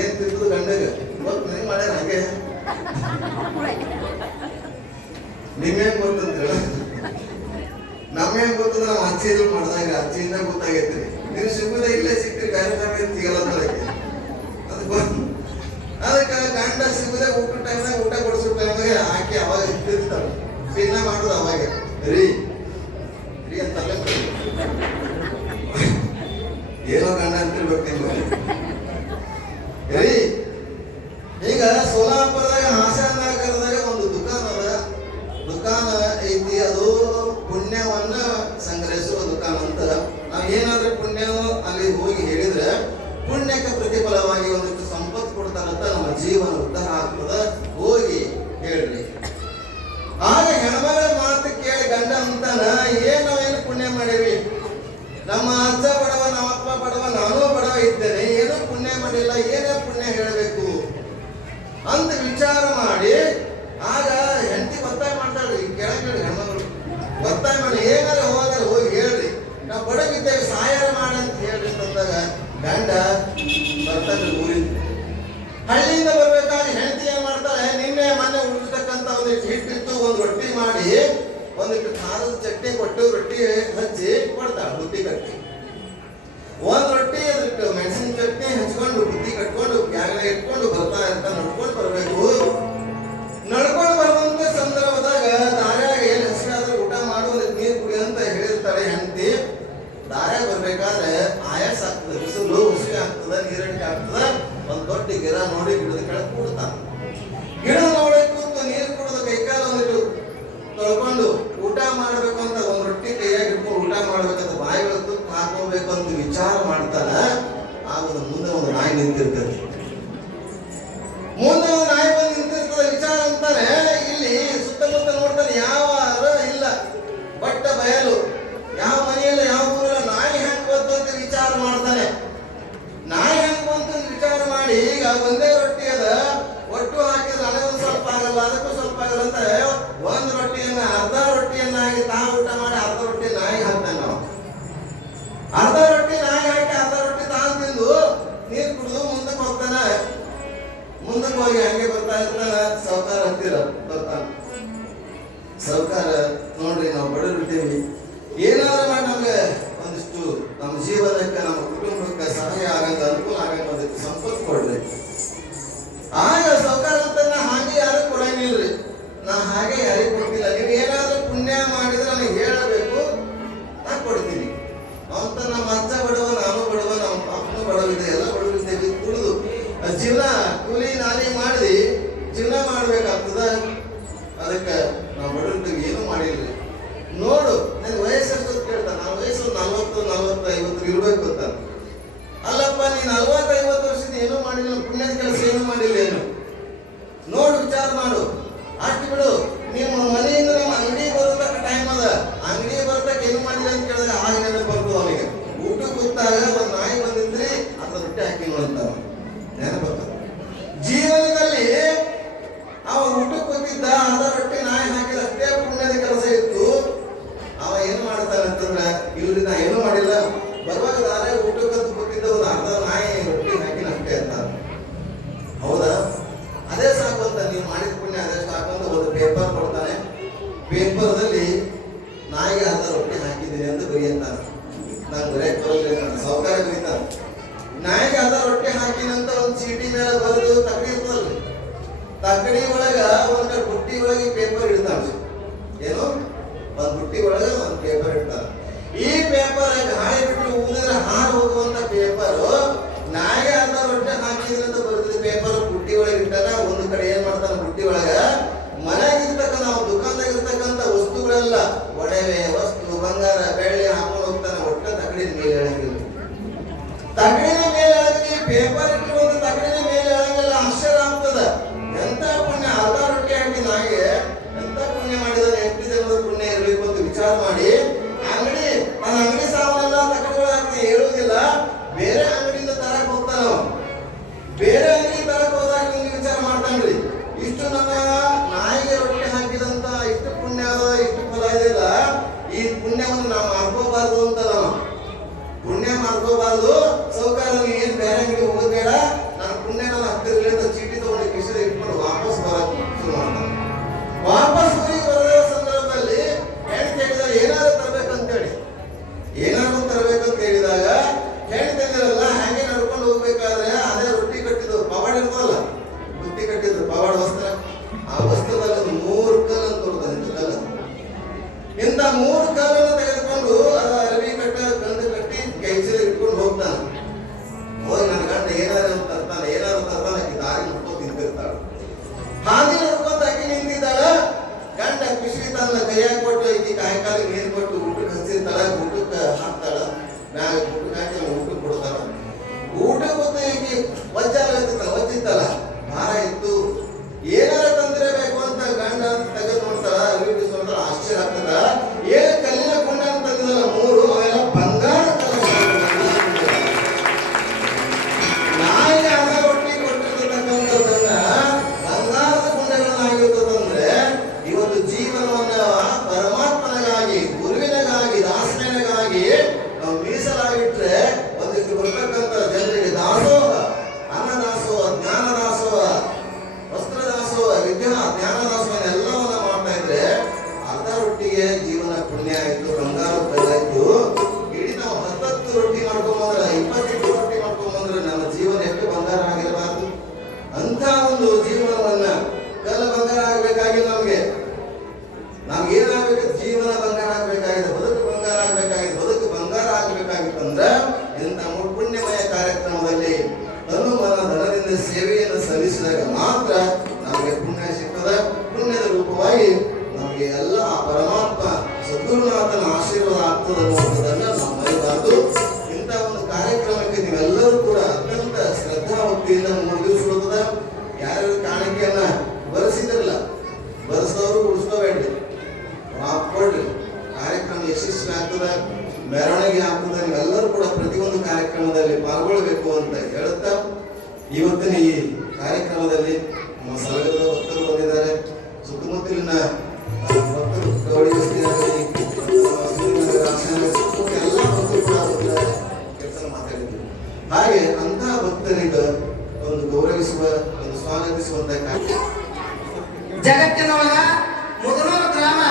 ಏನ್ ತಿಂತದ ಗಂಡಗೆ ಇವತ್ತು ನಿಂಗೆ ಮಾಡ್ಯಾರ ಹಾಗೆ ನಿಮ್ಗೇನ್ ಗೊತ್ತಂದ್ರ ನಮ್ಗೇನ್ ಗೊತ್ತಂದ್ರ ನಾವು ಅಜ್ಜಿದು ಮಾಡಿದಾಗ ಅಜ್ಜಿಯಿಂದ ಗೊತ್ತಾಗೈತ್ರಿ. ನೀವು ಸಿಗುದೇ ಇಲ್ಲೇ ಸಿಕ್ಕ್ರಿ ಬೇರೆ ಬೇರೆ ಸಿಗಲ್ಲ ಅದಕ್ಕೆ ಗಂಡ ಸಿಗುದೇ ಊಟ ಟೈಮ್ನಾಗ ಊಟ ಕೊಡಿಸೋ ಟೈಮ್ನಾಗ ಆಕೆ ಅವಾಗ ಇರ್ತಾಳೆ. ಚಿನ್ನ ಮಾಡುದು ಅವಾಗ ರೀ ರೀ ಅಂತಲ್ಲೇ ಏನೋ ಗಂಡ ಅಂತಿರ್ಬೇಕು ನಿಮ್ಗೆ ರೀ. ಈಗ ಸೋಲಾಪುರದಾಗ ಹಾಸನಗರದಾಗ ಒಂದು ದುಕಾನ ಅದ. ದುಕಾನ ಐತಿ, ಅದು ಪುಣ್ಯವನ್ನ ಸಂಗ್ರಹಿಸುವ ದುಕಾನ ಅಂತ. ನಾವ್ ಏನಾದ್ರೂ ಪುಣ್ಯ ಅಲ್ಲಿ ಹೋಗಿ ಹೇಳಿದ್ರೆ ಪುಣ್ಯಕ್ಕೆ ಪ್ರತಿಫಲವಾಗಿ ಒಂದಿಷ್ಟು ಸಂಪತ್ತು ಕೊಡ್ತಾರಂತ, ನಮ್ಮ ಜೀವನ ಉದ್ಧಾರ ಆಗ್ತದ. ಹೋಗಿ ಹೇಳ್ರಿ. ಆಗ ಹೆಣ್ಮಗಳ ಮಾತು ಕೇಳಿ ಗಂಡ ಅಂತಾನ, ಏನ್ ನಾವೇನು ಪುಣ್ಯ ಮಾಡೇವಿ, ನಮ್ಮ ಅಜ್ಜ ಬಡವ, ನಮ್ಮ ಅಪ್ಪ ಬಡವ, ನಾನು ಬಡವ ಇದ್ದೇನೆ, ಏನೋ ಪುಣ್ಯ ಮಾಡಿಲ್ಲ, ಏನೇ ಪುಣ್ಯ ಹೇಳಬೇಕು ಅಂತ ವಿಚಾರ ಮಾಡಿ ಆಗ ಹೆಂಡತಿ ಒತ್ತಾಯ ಮಾಡ್ತಾಳ್ರಿ. ಕೆಳಗಡೆ ಹೆಣ್ಮಗಳು ಒತ್ತಾಯ ಮಾಡಿ ಏನಾರ ಹೋಗಾರ ಹೋಗಿ ಹೇಳ್ರಿ, ನಾವು ಬಡವಿದ್ದೇವೆ, ಸಹಾಯ ಮಾಡಂತ ಹೇಳ್ರಿ ಅಂತಂದಾಗ ಗಂಡ ಬರ್ತಾನೆ ಊರಿಂದ. ಹಳ್ಳಿಯಿಂದ ಬರ್ಬೇಕಾದ್ರೆ ಹೆಂಡತಿ ಏನ್ ಮಾಡ್ತಾಳೆ, ನಿನ್ನೆ ಮೊನ್ನೆ ಉಳಿರ್ತಕ್ಕಂಥ ಒಂದಿಷ್ಟು ಹಿಟ್ಟಿತ್ತು, ಒಂದು ರೊಟ್ಟಿ ಮಾಡಿ ಒಂದಿಟ್ಟು ಖಾರದ ಚಟ್ನಿ ಕೊಟ್ಟು ರೊಟ್ಟಿ ಹಚ್ಚಿ ಕೊಡ್ತಾಳೆ, ಬುತ್ತಿ ಕಟ್ಟಿ. ಒಂದ್ ರೊಟ್ಟಿ ಅದಕ್ಕೆ ಮೆಣಸಿನ ಚಟ್ನಿ ಹಚ್ಕೊಂಡು ಬುತ್ತಿ ಕಟ್ಕೊಂಡು ಬ್ಯಾಗ್ನ ಇಟ್ಕೊಂಡು ಬರ್ತಾ ಇರ್ತಾ ನಡ್ಕೊಂಡು ಬರ್ಬೇಕು. ನಡ್ಕೊಂಡು ಬರುವಂತ ಸಂದರ್ಭದಾಗ ದಾರ್ಯಾಗ ಏನ್ ಹಸಿರಾದ್ರೆ ಊಟ ಮಾಡುವ ನೀರು ಕುಡಿ ಅಂತ ಹೇಳಿರ್ತಾಳೆ ಹೆಂಡತಿ. ದಾರ್ಯಾಗ ಬರ್ಬೇಕಾದ್ರೆ ಆಯಾಸ ಆಗ್ತದೆ, ಬಿಸಿಲು ಹುಸಿ ಆಗ್ತದ, ನೀರಡಿಕೆ ಆಗ್ತದ. ಒಂದ್ ದೊಡ್ಡ ಗಿಡ ನೋಡಿ ಗಿಡದ ಕೆಳಗೆ ಕೂಡ್ತಾನ. ಗಿಡ ನೋಡಿ ಕೂತು ನೀರು ಕುಡಿದು ಕೈಕಾಲ ಒಂದಿಟ್ಟು ತೊಳ್ಕೊಂಡು ಊಟ ಮಾಡ್ಬೇಕು ಅಂತ ಒಂದ್ ರೊಟ್ಟಿ ಕೈಯಾಗಿ ಇಟ್ಕೊಂಡು ಊಟ ಮಾಡ್ಬೇಕಂತ ಬಾಯಿಗಳು ತುತ್ತು ಹಾಕೋಬೇಕು ಅಂತ ವಿಚಾರ ಮಾಡ್ತಾನ. ಆಗ ಮುಂದೆ ಒಂದು ನಾಯಿ ನಿಂತಿರ್ತದೆ. ಮುಂದೆ ಒಂದು ನಾಯಿ ಬಂದು ನಿಂತಿರ್ತದೆ. ವಿಚಾರ ಅಂತಾನೆ, ಇಲ್ಲಿ ಸುತ್ತಮುತ್ತ ನೋಡ್ತಾನೆ, ಯಾವ ಇಲ್ಲ, ಬಟ್ಟ ಬಯಲು, ಯಾವ ಮನೆಯಲ್ಲ, ಯಾವ ಊರಲ್ಲ, ನಾಯಿ ಹೆಂಗ್ ಬಂತು ಅಂತ ವಿಚಾರ ಮಾಡ್ತಾನೆ. ನಾಯಿ ಹೆಂಗ್ ಬಂತು ಅಂತ ವಿಚಾರ ಮಾಡಿ ಈಗ ಒಂದೇ ರೊಟ್ಟಿ ಅದ, ಒಟ್ಟು ಹಾಕಿದ್ರೆ ಅದೇ ಒಂದು ಸ್ವಲ್ಪ ಆಗಲ್ಲ, ಅದಕ್ಕೂ ಸ್ವಲ್ಪ ಆಗಲ್ಲ ಅಂತ ಒಂದು ರೊಟ್ಟಿಯನ್ನ ಅರ್ಧ ರೊಟ್ಟಿಯನ್ನಾಗಿ ತಾ ಊಟ ಮಾಡಿ ಅರ್ಧ ರೊಟ್ಟಿ ನಾಯಿ ಹಾಕ್ತಾನೆ. ನಾವು ಅರ್ಧ ರೊಟ್ಟಿ ನಾಯಿ ಹಾಕಿ ಅರ್ಧ ರೊಟ್ಟಿ ತಾನು ತಿಂದು ನೀರು ಕುಡಿದು ಮುಂದಕ್ಕೆ ಹೋಗ್ತಾನ. ಮುಂದಕ್ಕೆ ಹೋಗಿ ಹಂಗೆ ಬರ್ತಾ ಇರ್ತಾನ. ಸೌಕಾರ ಹತ್ತಿರ ಬರ್ತಾನ. ಸೌಕಾರ ನೋಡ್ರಿ, ನಾವು ಬಡವಿರ್ತೀವಿ, ಏನಾದ್ರೂ ಮಾಡಿ ನಮ್ಗೆ ಒಂದಿಷ್ಟು ನಮ್ಮ ಜೀವನಕ್ಕೆ, ನಮ್ಮ ಕುಟುಂಬಕ್ಕೆ ಸಹಾಯ ಆಗಂಗ, ಅನುಕೂಲ ಆಗಂಗ ಒಂದಿಷ್ಟು ಸಂಪತ್ತು ಕೊಡ್ರಿ. ಆಗ ಸೌಕಾರ ಅಂತ ಹಾಗೆ ಯಾರು ಕೊಡಂಗಿಲ್ರಿ. ನಾ ಹಾಗೆ ಯಾರಿಗೆ ಕೊಡ್ತಿಲ್ಲ, ನೀವು ಏನಾದ್ರೂ ಪುಣ್ಯ ಮಾಡಿದ್ರೆ ನನಗೆ ಹೇಳಬೇಕು, ನಾ ಕೊಡ್ತೀನಿ ಅಂತ. ನಮ್ಮ ಅಜ್ಜ ಬಡವ, ನಾನು ಬಡವ, ನಮ್ಮ ಅಪ್ಪನೂ ಬಡವಿದೆ, ಎಲ್ಲ ಬಡವಿದ್ದೇವೆ. ದುಡಿದು ಜೀವನ ಕೂಲಿ ನಾಲಿ ಮಾಡಿ ಜೀವನ ಮಾಡ್ಬೇಕಾಗ್ತದ. ಅದಕ್ಕೆ ನಾವು ಬಡವಿದ್ದೇವೆ, ಏನು ಮಾಡಿಲ್ರಿ. ನೋಡು ನನ್ ವಯಸ್ಸು ಕೇಳ್ತಾನೆ. ನಾನು ವಯಸ್ಸು 40-50 ಇರ್ಬೇಕು ಅಂತ. ಅಲ್ಲಪ್ಪ, ನೀ 40-50 ವರ್ಷದ ಏನೂ ಮಾಡಿಲ್ಲ, ಪುಣ್ಯದ ಕೆಲಸ ಏನು ಮಾಡಿಲ್ಲ, ಏನು ನೋಡು, ವಿಚಾರ ಮಾಡು, ಅಷ್ಟು ಬಿಡು. ನಿಮ್ಮ ಮನೆಯಿಂದ ನಮ್ಮ ಅಂಗಡಿ ಬರೋತಕ್ಕ ಟೈಮ್ ಅದ, ಅಂಗಡಿ ಬರೋತಕ್ಕ ಏನು ಮಾಡಿಲ್ಲ ಅಂತ ಕೇಳಿದ್ರೆ ಆಗ ನೆನಪು ಬರ್ತದೆ ಅವನಿಗೆ. ಊಟಕ್ಕೆ ಕೂತಾಗ ಒಂದು ನಾಯಿ ಬಂದಿದ್ರಿ ಅದ್ರ ರೊಟ್ಟಿ ಹಾಕಿಲ್ಲ ಅಂತ ನೆನಪು ಬರ್ತದೆ. ಜೀವನದಲ್ಲಿ ಅವ ಊಟಕ್ಕೆ ಕೂತಿದ್ದ, ಅರ್ಧ ರೊಟ್ಟಿ ನಾಯಿ ಹಾಕಿದ, ಅಷ್ಟೇ ಪುಣ್ಯದ ಕೆಲಸ ಇತ್ತು. ಅವ ಏನ್ ಮಾಡ್ತಾನೆ ಅಂತಂದ್ರೆ, ಇವ್ರಿ ನಾ ಏನೂ ಮಾಡಿಲ್ಲ, ಬರುವಾಗ ದಾರ ಊಟಕ್ಕಂತ ಕೂತಿದ್ದ ಒಂದು ಅರ್ಧ ನಾಯಿ ರೊಟ್ಟಿ ಹಾಕಿನ ಅಷ್ಟೇ ಅಂತ. ಹೌದಾ? ಅದೇ ಸಾಕು ಅಂತ, ನೀವು ಮಾಡಿದ ಪುಣ್ಯ ಅದೇ ಸಾಕು ಅಂತ ಒಂದು ಪೇಪರ್ ಕೊಡ್ತಾನೆ. ಪೇಪರ್ದಲ್ಲಿ ನಾಯಿಗೆ ಅರ್ಧ ರೊಟ್ಟಿ ಹಾಕಿದ್ದೀನಿ ಅಂತ ಬರೆಯಂತಾನೆ. ನಾನು ಬರೆಯಕ್ಕೆ ಬರೋದಿಲ್ಲ, ಸೌಕಾರ ಬರೀತಾನೆ. ನಾಯಿಗೆ ಅರ್ಧ ರೊಟ್ಟಿ ಹಾಕಿನಂತ ಒಂದು ಚೀಟಿ ಮೇಲೆ ಬರೆದು ತಕ್ಕಡಿ ಇರ್ತದಲ್ಲ, ತಕ್ಕಡಿ ಒಳಗ ಒಂದು ಬುಟ್ಟಿ ಒಳಗೆ ಪೇಪರ್ ಇಡ್ತಾನೆ. ಏನು, ಒಂದು ಬುಟ್ಟಿ ಒಳಗೆ ಒಂದು ಪೇಪರ್ ಇಡ್ತಾನೆ. ಈ ಪೇಪರ್ ಗಾಳಿ ಬಿಟ್ಟು ಊದಿದ್ರೆ ಹಾರು ಹೋಗುವಂತ ಪೇಪರ್, ನಾಯಿಗೆ ಅರ್ಧ ರೊಟ್ಟಿ ಹಾಕಿದ್ರೆ ಅಂತ ಬರೆದಿದ್ದ ಪೇಪರ್ ಬುಟ್ಟಿ ಒಳಗೆ ಇಟ್ಟಾಗ ಒಂದು ಕಡೆ ಏನ್ ಮಾಡ್ತಾನೆ, ಬುಟ್ಟಿ ಒಳಗ ಮನೆಯಾಗಿರ್ತಕ್ಕ ನಾವು ದುಕಾನ್ದಾಗಿರ್ತಕ್ಕಂಥ ವಸ್ತುಗಳೆಲ್ಲ, ಒಡವೆ ವಸ್ತು, ಬಂಗಾರ, ಬೆಳ್ಳಿ ಹಾಕೊಂಡು ಹೋಗ್ತಾನೆ. ಒಟ್ಟ ತಗಡಿನ ಮೇಲೆ ಎಳಂಗಿಲ್ಲ, ತಗಡಿನ ಮೇಲೆ ಎಳಂಗಿ, ಪೇಪರ್ ಇಟ್ಟುಕೊಂಡು ತಗಡಿನ ಮೇಲೆ ಎಳಂಗಿಲ್ಲ. ಆಶ್ಚರ್ಯ ಆಗ್ತದ, ಎಂತ ಪುಣ್ಯ, ಅರ್ಧ ರೊಟ್ಟಿ ಹಾಕಿ ನಾಯಿಗೆ ಎಂತ ಪುಣ್ಯ ಮಾಡಿದಾರೆ ಎಷ್ಟು ಜನರ ಪುಣ್ಯ ಇರಬೇಕು ಅಂತ ವಿಚಾರ ಮಾಡಿ ಅಂಗಡಿ ನನ್ನ ಅಂಗಡಿ ಸಾಮಾನೆಲ್ಲ ತಗೊಂಡು ಹೇಳುವುದಿಲ್ಲ, ಬೇರೆ ಅಂಗಡಿಯಿಂದ ತರಕ್ ಹೋಗ್ತಾನ. ಬೇರೆ ಅಂಗಡಿ ತರಕ್ ಹೋದಾಗ ಒಂದು ವಿಚಾರ ಮಾಡ್ತಾನ್ರಿ, ಇಷ್ಟು ನನ್ನ ನಾಯಿಗೆ ರೊಟ್ಟಿ ಹಾಕಿದಂತ ಇಷ್ಟು ಪುಣ್ಯ ಅದ, ಇಷ್ಟು ಫಲ ಇದೆಯಲ್ಲ, ಈ ಪುಣ್ಯವನ್ನು ನಾವು ಮಾಡ್ಕೋಬಾರ್ದು ಅಂತ ನಾವು ಪುಣ್ಯ ಮಾಡ್ಕೋಬಾರ್ದು. ಸೌಕಾರ ನೀವು ಏನ್ ಬೇರೆ ಅಂಗಡಿ ಹೋಗೋದು ಬೇಡ, ನನ್ನ ಪುಣ್ಯ ನನ್ನ ಹತ್ತಿರಲಿ ಅಂತ ಚೀಟಿ ತಗೊಂಡು ಕಿಶದ ಇಟ್ಕೊಂಡು ವಾಪಸ್ ಬರಕ್ ಶುರು ಮಾಡ್ತಾನೆ. ವಾಪಸ್ ಊರಿಗೆ ಬರೋ ಸಂದರ್ಭದಲ್ಲಿ ಹೆಣ್ಣು ಕೇಳಿದಾಗ ಏನಾದ್ರು ತರ್ಬೇಕಂತೇಳಿ, ಏನಾದ್ರು ತರ್ಬೇಕಂತ ಹೇಳಿದಾಗ ಹೆಣ್ಣು ತಂದಿರಲ್ಲ, ಹಂಗೆ ನಡ್ಕೊಂಡು ಹೋಗ್ಬೇಕಾದ್ರೆ ಅದೇ ರೊಟ್ಟಿ ಕಟ್ಟಿದ್ದು ಪವಾಡ ಇರ್ತಲ್ಲ, ಬುತ್ತಿ ಕಟ್ಟಿದ್ರು ಪವಾಡ ವಸ್ತ್ರ, ಆ ವಸ್ತ್ರದಲ್ಲಿ ಒಂದು 3 ಕಲ್ಲು ಅಂತ ಕೊಡ್ತಾರೆ. ಕಲ್ಲು ಇಂಥ 3 ಕಲ್ಲನ್ನು ತೆಗೆದುಕೊಂಡು ಅರವಿ ಕಟ್ಟ ಗಂಡು ಕಟ್ಟಿ ಕೈ ಚೀಲ ಇಟ್ಕೊಂಡು ಹೋಗ್ತಾನೆ. ಹೋಗಿ ನನ್ನ ಗಂಡ ಏನಾದ್ರು ತರ್ತಾನೆ, ಏನಾದ್ರು ತರ್ತಾನೆ, ಆಕಿ ದಾರಿ ಮುಟ್ಕೊಂಡು ತಿಂತಿರ್ತಾಳೆ. ಹಾದಿ ನೋಡ್ಕೊಂತ ಆಕಿ ನಿಂತಿದ್ದಾಳ, ಗಂಡ ಪಿಶವಿ ತನ್ನ ಕೈಯಾಗ ಕೊಟ್ಟು ಆಕಿ ಕಾಯಿ ಕಾಲಿಗೆ ನೀರು ಕೊಟ್ಟು ಊಟಕ್ಕೆ ಹಚ್ಚಿರ್ತಾಳ, ಊಟಕ್ಕೆ ಹಾಕ್ತಾಳ, ಮ್ಯಾಗ ಊಟಕ್ಕೆ ಹಾಕಿ ಊಟಕ್ಕೆ ಕೊಡ್ತಾಳ. ಊಟಕ್ಕೆ ಗೊತ್ತ ಆಕಿ ಒಜ್ಜಿತ್ತಲ್ಲ, ಭಾರ ಇತ್ತು, ಏನಾರ ತಂದಿರಬೇಕು ಅಂತ ಗಂಡ ತೆಗೆದು ನೋಡ್ತಾಳ, ಅರಿವಿ ನೋಡ್ತಾಳ, ಆಶ್ಚರ್ಯ ಆಗ್ತದ. ಏನು ಕಲ್ಲಿನ ಕೊಂಡ ಅಂತ ತಂದಿದಲ್ಲ 3, ಅವೆಲ್ಲ ಬಂಗಾರ ನಾಯಿ ಅನ್ನ ರೊಟ್ಟಿ ಕೊಟ್ಟಿರ್ತಕ್ಕಂಥದ್ದನ್ನ ಬಂಗಾರದ ಗುಂಡೆಗಳನ್ನಾಗಿರ್ತದಂದ್ರೆ ಇವತ್ತು ಜೀವನವನ್ನ ಪರಮಾತ್ಮನಿಗಾಗಿ, ಗುರುವಿನಗಾಗಿ, ದಾಸನಿಗಾಗಿ ನಾವು ಮೀಸಲಾಗಿಟ್ರೆ ಒಂದಿಷ್ಟು ಬರ್ತಕ್ಕಂಥ ಜನರಿಗೆ ದಾಸೋಹ, ಅನ್ನದಾಸೋಹ, ಜ್ಞಾನ ದಾಸೋಹ, ವಸ್ತ್ರ ದಾಸೋಹ, ವಿದ್ಯಾ ಜ್ಞಾನ ದಾಸೋಹ ಎಲ್ಲವನ್ನ ಮಾಡ್ತಾ ಇದ್ರೆ ಅರ್ಧ ರೊಟ್ಟಿಗೆ ಜೀವನ ಪುಣ್ಯ ಆಯ್ತು, ಬಂಗಾರ ಬೆಳಾಯ್ತು. ಇಡೀ ನಾವು 10 ರೊಟ್ಟಿ ಮಾಡ್ಕೊಂಬಂದ್ರೆ, 20 ರೊಟ್ಟಿ ಮಾಡ್ಕೊಂಬಂದ್ರೆ ನಮ್ಮ ಜೀವನ ಎಷ್ಟು ಬಂಗಾರ ಆಗಿರಬಾರ್ದು. ಅಂತ ಒಂದು ಜೀವನವನ್ನ ಕಲ್ಲು ಬಂಗಾರ ಆಗ್ಬೇಕಾಗಿಲ್ಲ ನಮ್ಗೆ. ನಮ್ಗೆ ಏನಾಗಬೇಕು? ಜೀವನ ಬಂಗಾರ ಆಗ್ಬೇಕಾಗಿದೆ, ಬದುಕು ಬಂಗಾರ ಆಗ್ಬೇಕಾಗಿದೆ. ಬದುಕು ಬಂಗಾರ ಆಗ್ಬೇಕಾಗಿತ್ತಂದ್ರೆ ಇಂಥ ಪುಣ್ಯಮಯ ಕಾರ್ಯಕ್ರಮದಲ್ಲಿ ತನು ಮನ ಧನದಿಂದ ಸೇವೆಯನ್ನು ಸಲ್ಲಿಸಿದಾಗ ಮಾತ್ರ ನಮಗೆ ಪುಣ್ಯ ಸಿಗ್ತದ. ಪುಣ್ಯದ ರೂಪವಾಗಿ ನಮಗೆ ಎಲ್ಲ ಆ ಪರಮಾತ್ಮ ಸದ್ಗುರುನಾಥನ ಆಶೀರ್ವಾದ ಆಗ್ತದೆ ಅನ್ನುವಂಥದ್ದನ್ನ ನಾವು ಮರೆಯಬಾರದು. ಇಂಥ ಒಂದು ಕಾರ್ಯಕ್ರಮಕ್ಕೆ ನೀವೆಲ್ಲರೂ ಕೂಡ ಅತ್ಯಂತ ಶ್ರದ್ಧಾ ಭಕ್ತಿಯಿಂದ ಮುಂದುವರಿಸುವುದ. ಯಾರು ಕಾಣಿಕೆಯನ್ನ ಬರೆಸಿದ್ರಲ್ಲ, ಬರೆಸಿದವರು ಉಳಿಸ್ಕೋಬೇಡ್ರಿ, ಕೊಡ್ರಿ. ಕಾರ್ಯಕ್ರಮ ಯಶಸ್ವಿ ಆಗ್ತದ, ಮೆರವಣಿಗೆ ಆಗ್ತದೆ. ನೀವೆಲ್ಲರೂ ಕೂಡ ಪ್ರತಿಯೊಂದು ಕಾರ್ಯಕ್ರಮದಲ್ಲಿ ಪಾಲ್ಗೊಳ್ಬೇಕು ಅಂತ ಹೇಳುತ್ತಾ, ಇವತ್ತಿನ ಈ ಕಾರ್ಯಕ್ರಮದಲ್ಲಿ ನಮ್ಮ ಸಲಗದ ಭಕ್ತರು ಬಂದಿದ್ದಾರೆ. ಸುತ್ತಮುತ್ತಲಿನ ಭಕ್ತರು, ಗೌಡಿ ಬಸ್ತಿಯಾಗಲಿ, ಎಲ್ಲ ಭಕ್ತರು ಕೂಡ ಬಂದಿದ್ದಾರೆ, ಕೆಲಸ ಮಾತಾಡಿದ್ರು. ಹಾಗೆ ಅಂತಹ ಭಕ್ತರಿಗೆ ಒಂದು ಗೌರವಿಸುವ, ಒಂದು ಸ್ವಾಗತಿಸುವಂತ ಜಗತ್ತಿನೊಳಗ ಮುದನೂರು ಗ್ರಾಮ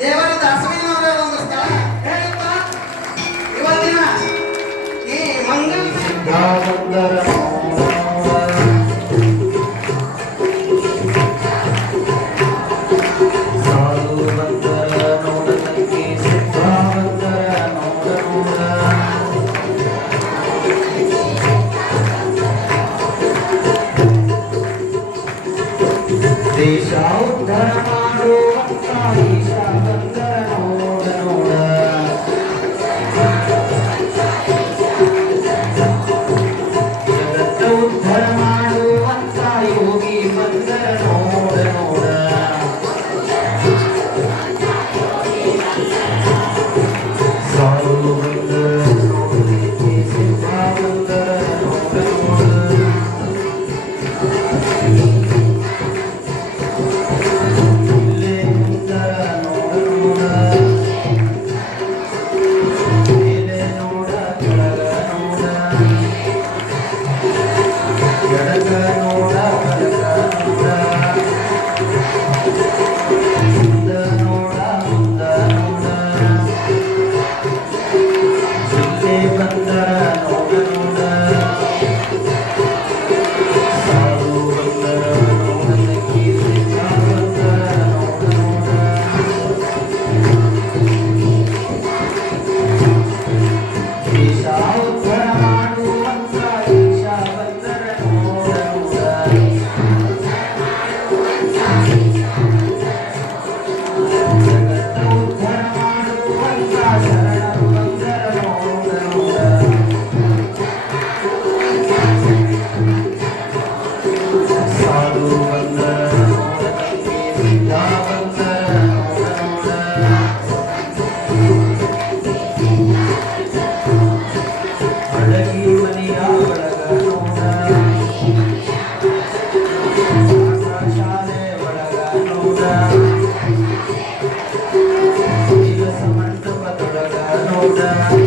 ದೇವರ ದಾಸವಿನವರ ಒಂದು ಸ್ಥಳ ಹೇಳುತ್ತಾ ಇವತ್ತಿನ ಈ ಮಂಗಲ ದೇಶ ಉದ್ಧಾರ ಮಾಡುವಂತ ಈಶ ಬಂದರ ನೋಡ ನೋಡ. ಜಗತ್ತಿನ ಹೌದ